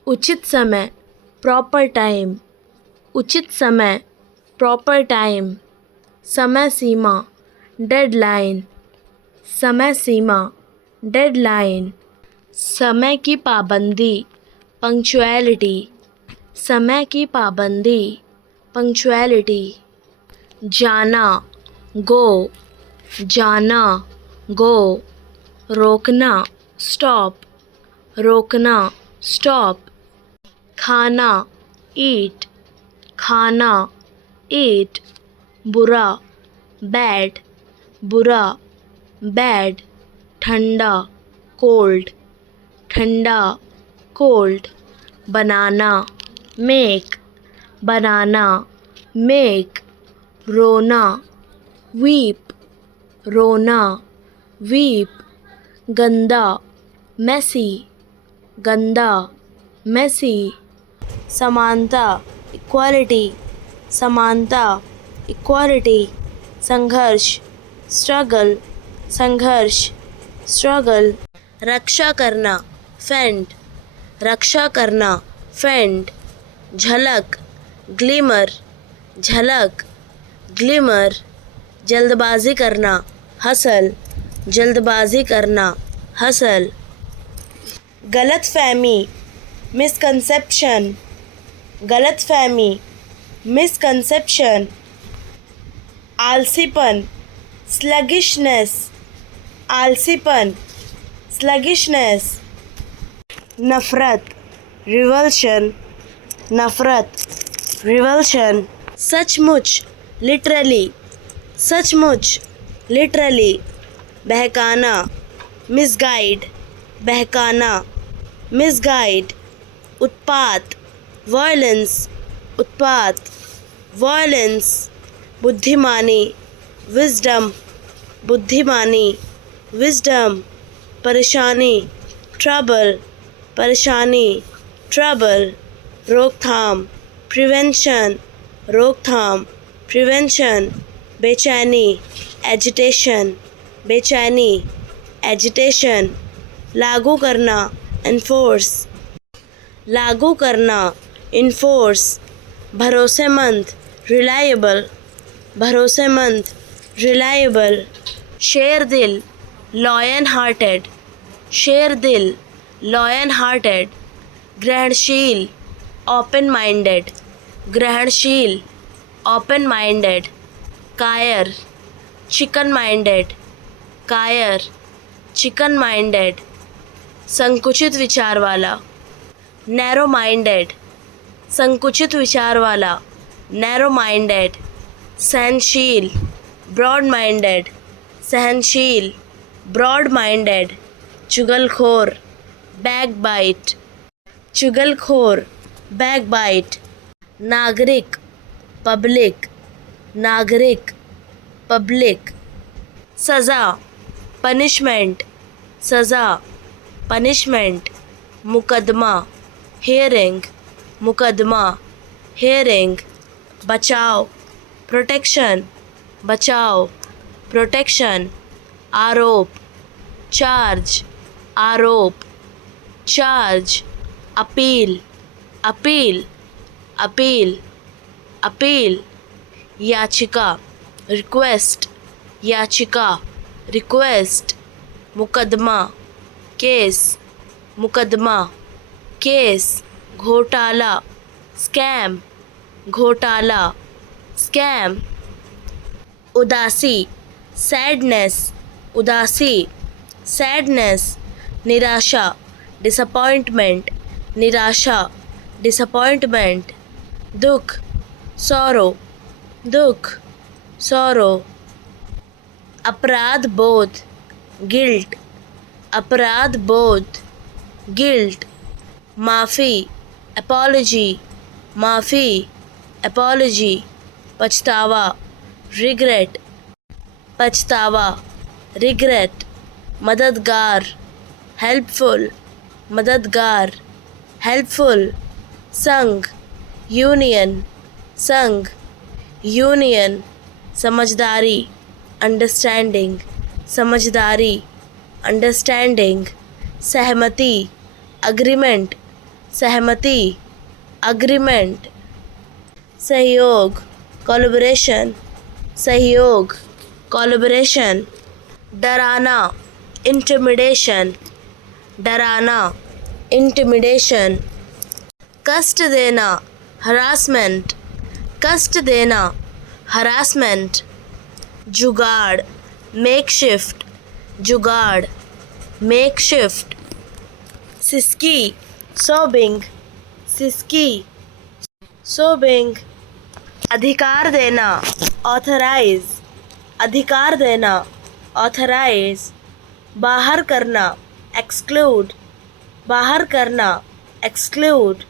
उचित समय, प्रॉपर टाइम, उचित समय, प्रॉपर टाइम। समय सीमा, डेडलाइन, समय सीमा, डेडलाइन। समय की पाबंदी, पंक्चुअलिटी, समय की पाबंदी, पंक्चुअलिटी। जाना, गो, जाना, गो। रोकना, स्टॉप, रोकना, स्टॉप। खाना, ईट, खाना, ईट। बुरा, बैड, बुरा, बैड। ठंडा, कोल्ड, ठंडा, कोल्ड। बनाना, मेक, बनाना, मेक। रोना, वीप, रोना, वीप। गंदा, मैसी, गंदा, मैसी। समानता, इक्वालिटी, समानता, इक्वालिटी। संघर्ष, स्ट्रगल, संघर्ष, स्ट्रगल। रक्षा करना, फेंड, रक्षा करना, फेंड। झलक, ग्लिमर, झलक, ग्लिमर। जल्दबाजी करना, हसल, जल्दबाजी करना, हसल। गलतफहमी, मिसकंसेप्शन, गलतफहमी, मिसकंसेप्शन। आलसीपन, स्लगिशनेस, आलसीपन, स्लगिशनेस। नफ़रत, रिवल्शन, नफ़रत, रिवल्शन। सचमुच, लिटरली, सचमुच, लिटरली। बहकाना, मिसगाइड, बहकाना, मिसगाइड। उत्पात, वायलेंस, उत्पात, वायलेंस। बुद्धिमानी, विजडम, बुद्धिमानी, विजडम। परेशानी, ट्रबल, परेशानी, ट्रबल, रोकथाम, प्रिवेंशन, रोकथाम, प्रिवेंशन, बेचैनी, एजिटेशन, बेचैनी, एजिटेशन, लागू करना, इन्फोर्स, लागू करना, इन्फोर्स, भरोसेमंद, रिलायबल, भरोसेमंद, रिलायबल, शेर दिल, लॉयन हार्टेड, शेर दिल, लॉयन हार्टेड, ग्रहणशील, ओपन माइंडेड, ग्रहणशील, ओपन माइंडेड, कायर, चिकन माइंडेड, कायर, चिकन माइंडेड, संकुचित विचार वाला, नैरो माइंडेड, संकुचित विचार वाला, नैरो माइंडेड, सहनशील, ब्रॉड माइंडेड, सहनशील, ब्रॉड माइंडेड, चुगलखोर, बैकबाइट, चुगलखोर, बैकबाइट, नागरिक, पब्लिक, नागरिक, पब्लिक, सज़ा, पनिशमेंट, सज़ा, पनिशमेंट, मुकदमा, हेयरिंग, मुकदमा, हेयरिंग, बचाव, प्रोटेक्शन, बचाव, प्रोटेक्शन, आरोप, चार्ज, आरोप, charge, appeal, appeal, appeal, appeal, याचिका, रिक्वेस्ट, याचिका, रिक्वेस्ट, मुकदमा, केस, मुकदमा, केस, घोटाला, स्कैम, घोटाला, स्कैम, उदासी, सैडनेस, उदासी, सैडनेस, निराशा, डिसअपॉइंटमेंट, निराशा, डिसअपॉइंटमेंट, दुख, सॉरो, दुख, सॉरो, अपराध बोध, गिल्ट, अपराध बोध, गिल्ट, माफ़ी, अपॉलजी, माफ़ी, अपॉलजी, पछतावा, रिग्रेट, पछतावा, रिग्रेट, मददगार, हेल्पफुल, मददगार, हेल्पफुल, संघ, यूनियन, संघ, यूनियन, समझदारी, अंडरस्टैंडिंग, समझदारी, अंडरस्टैंडिंग, सहमति, अग्रीमेंट, सहमति, अग्रीमेंट, सहयोग, कोलैबोरेशन, सहयोग, कोलैबोरेशन, डराना, इंटिमिडेशन, डराना, इंटिमिडेशन, कष्ट देना, हरासमेंट, कष्ट देना, हरासमेंट, जुगाड़, मेकशिफ्ट, जुगाड़, मेकशिफ्ट, सिसकी, सोबिंग, सिसकी, सोबिंग, अधिकार देना, ऑथराइज, अधिकार देना, ऑथराइज, बाहर करना, एक्सक्लूड, बाहर करना, एक्सक्लूड,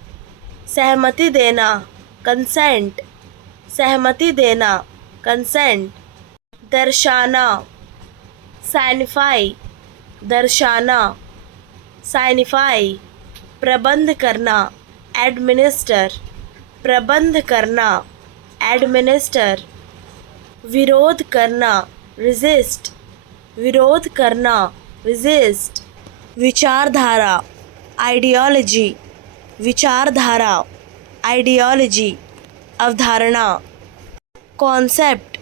सहमति देना, कंसेंट, सहमति देना, कंसेंट, दर्शाना, साइनिफाई, दर्शाना, साइनिफाई, प्रबंध करना, एडमिनिस्टर, प्रबंध करना, एडमिनिस्टर, विरोध करना, रेजिस्ट, विरोध करना, रेजिस्ट, विचारधारा, आइडियोलॉजी, विचारधारा, आइडियोलॉजी, अवधारणा, कॉन्सेप्ट,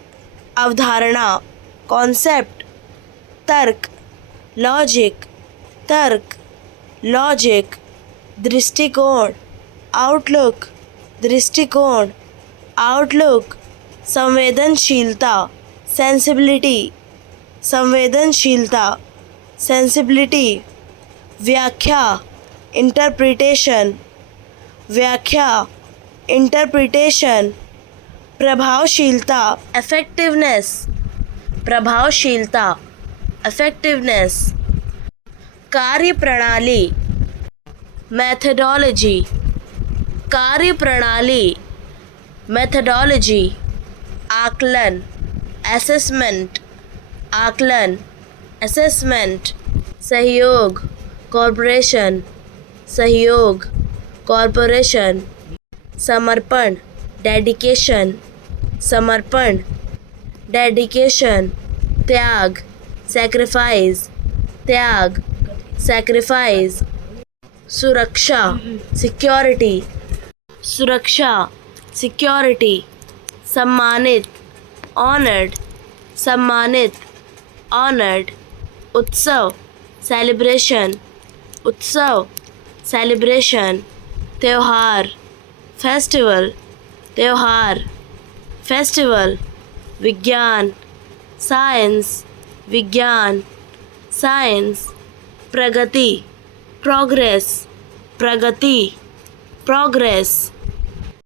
अवधारणा, कॉन्सेप्ट, तर्क, लॉजिक, तर्क, लॉजिक, दृष्टिकोण, आउटलुक, दृष्टिकोण, आउटलुक, संवेदनशीलता, सेंसिबिलिटी, संवेदनशीलता, सेंसिबिलिटी, व्याख्या, इंटरप्रिटेशन, व्याख्या, इंटरप्रिटेशन, प्रभावशीलता, इफेक्टिवनेस, प्रभावशीलता, इफेक्टिवनेस, कार्यप्रणाली, मेथडोलॉजी, कार्यप्रणाली, मेथडोलॉजी, आकलन, असेसमेंट, आकलन, असेसमेंट, सहयोग, कॉर्पोरेशन, सहयोग, कॉरपोरेशन, समर्पण, डेडिकेशन, समर्पण, डेडिकेशन, त्याग, सैक्रिफाइस, त्याग, सैक्रिफाइस, सुरक्षा, सिक्योरिटी, सुरक्षा, सिक्योरिटी, सम्मानित, ऑनर्ड, सम्मानित, ऑनर्ड, उत्सव, सेलिब्रेशन, उत्सव, सेलिब्रेशन, त्योहार, फेस्टिवल, त्योहार, फेस्टिवल, विज्ञान, साइंस, विज्ञान, साइंस, प्रगति, प्रोग्रेस, प्रगति, प्रोग्रेस,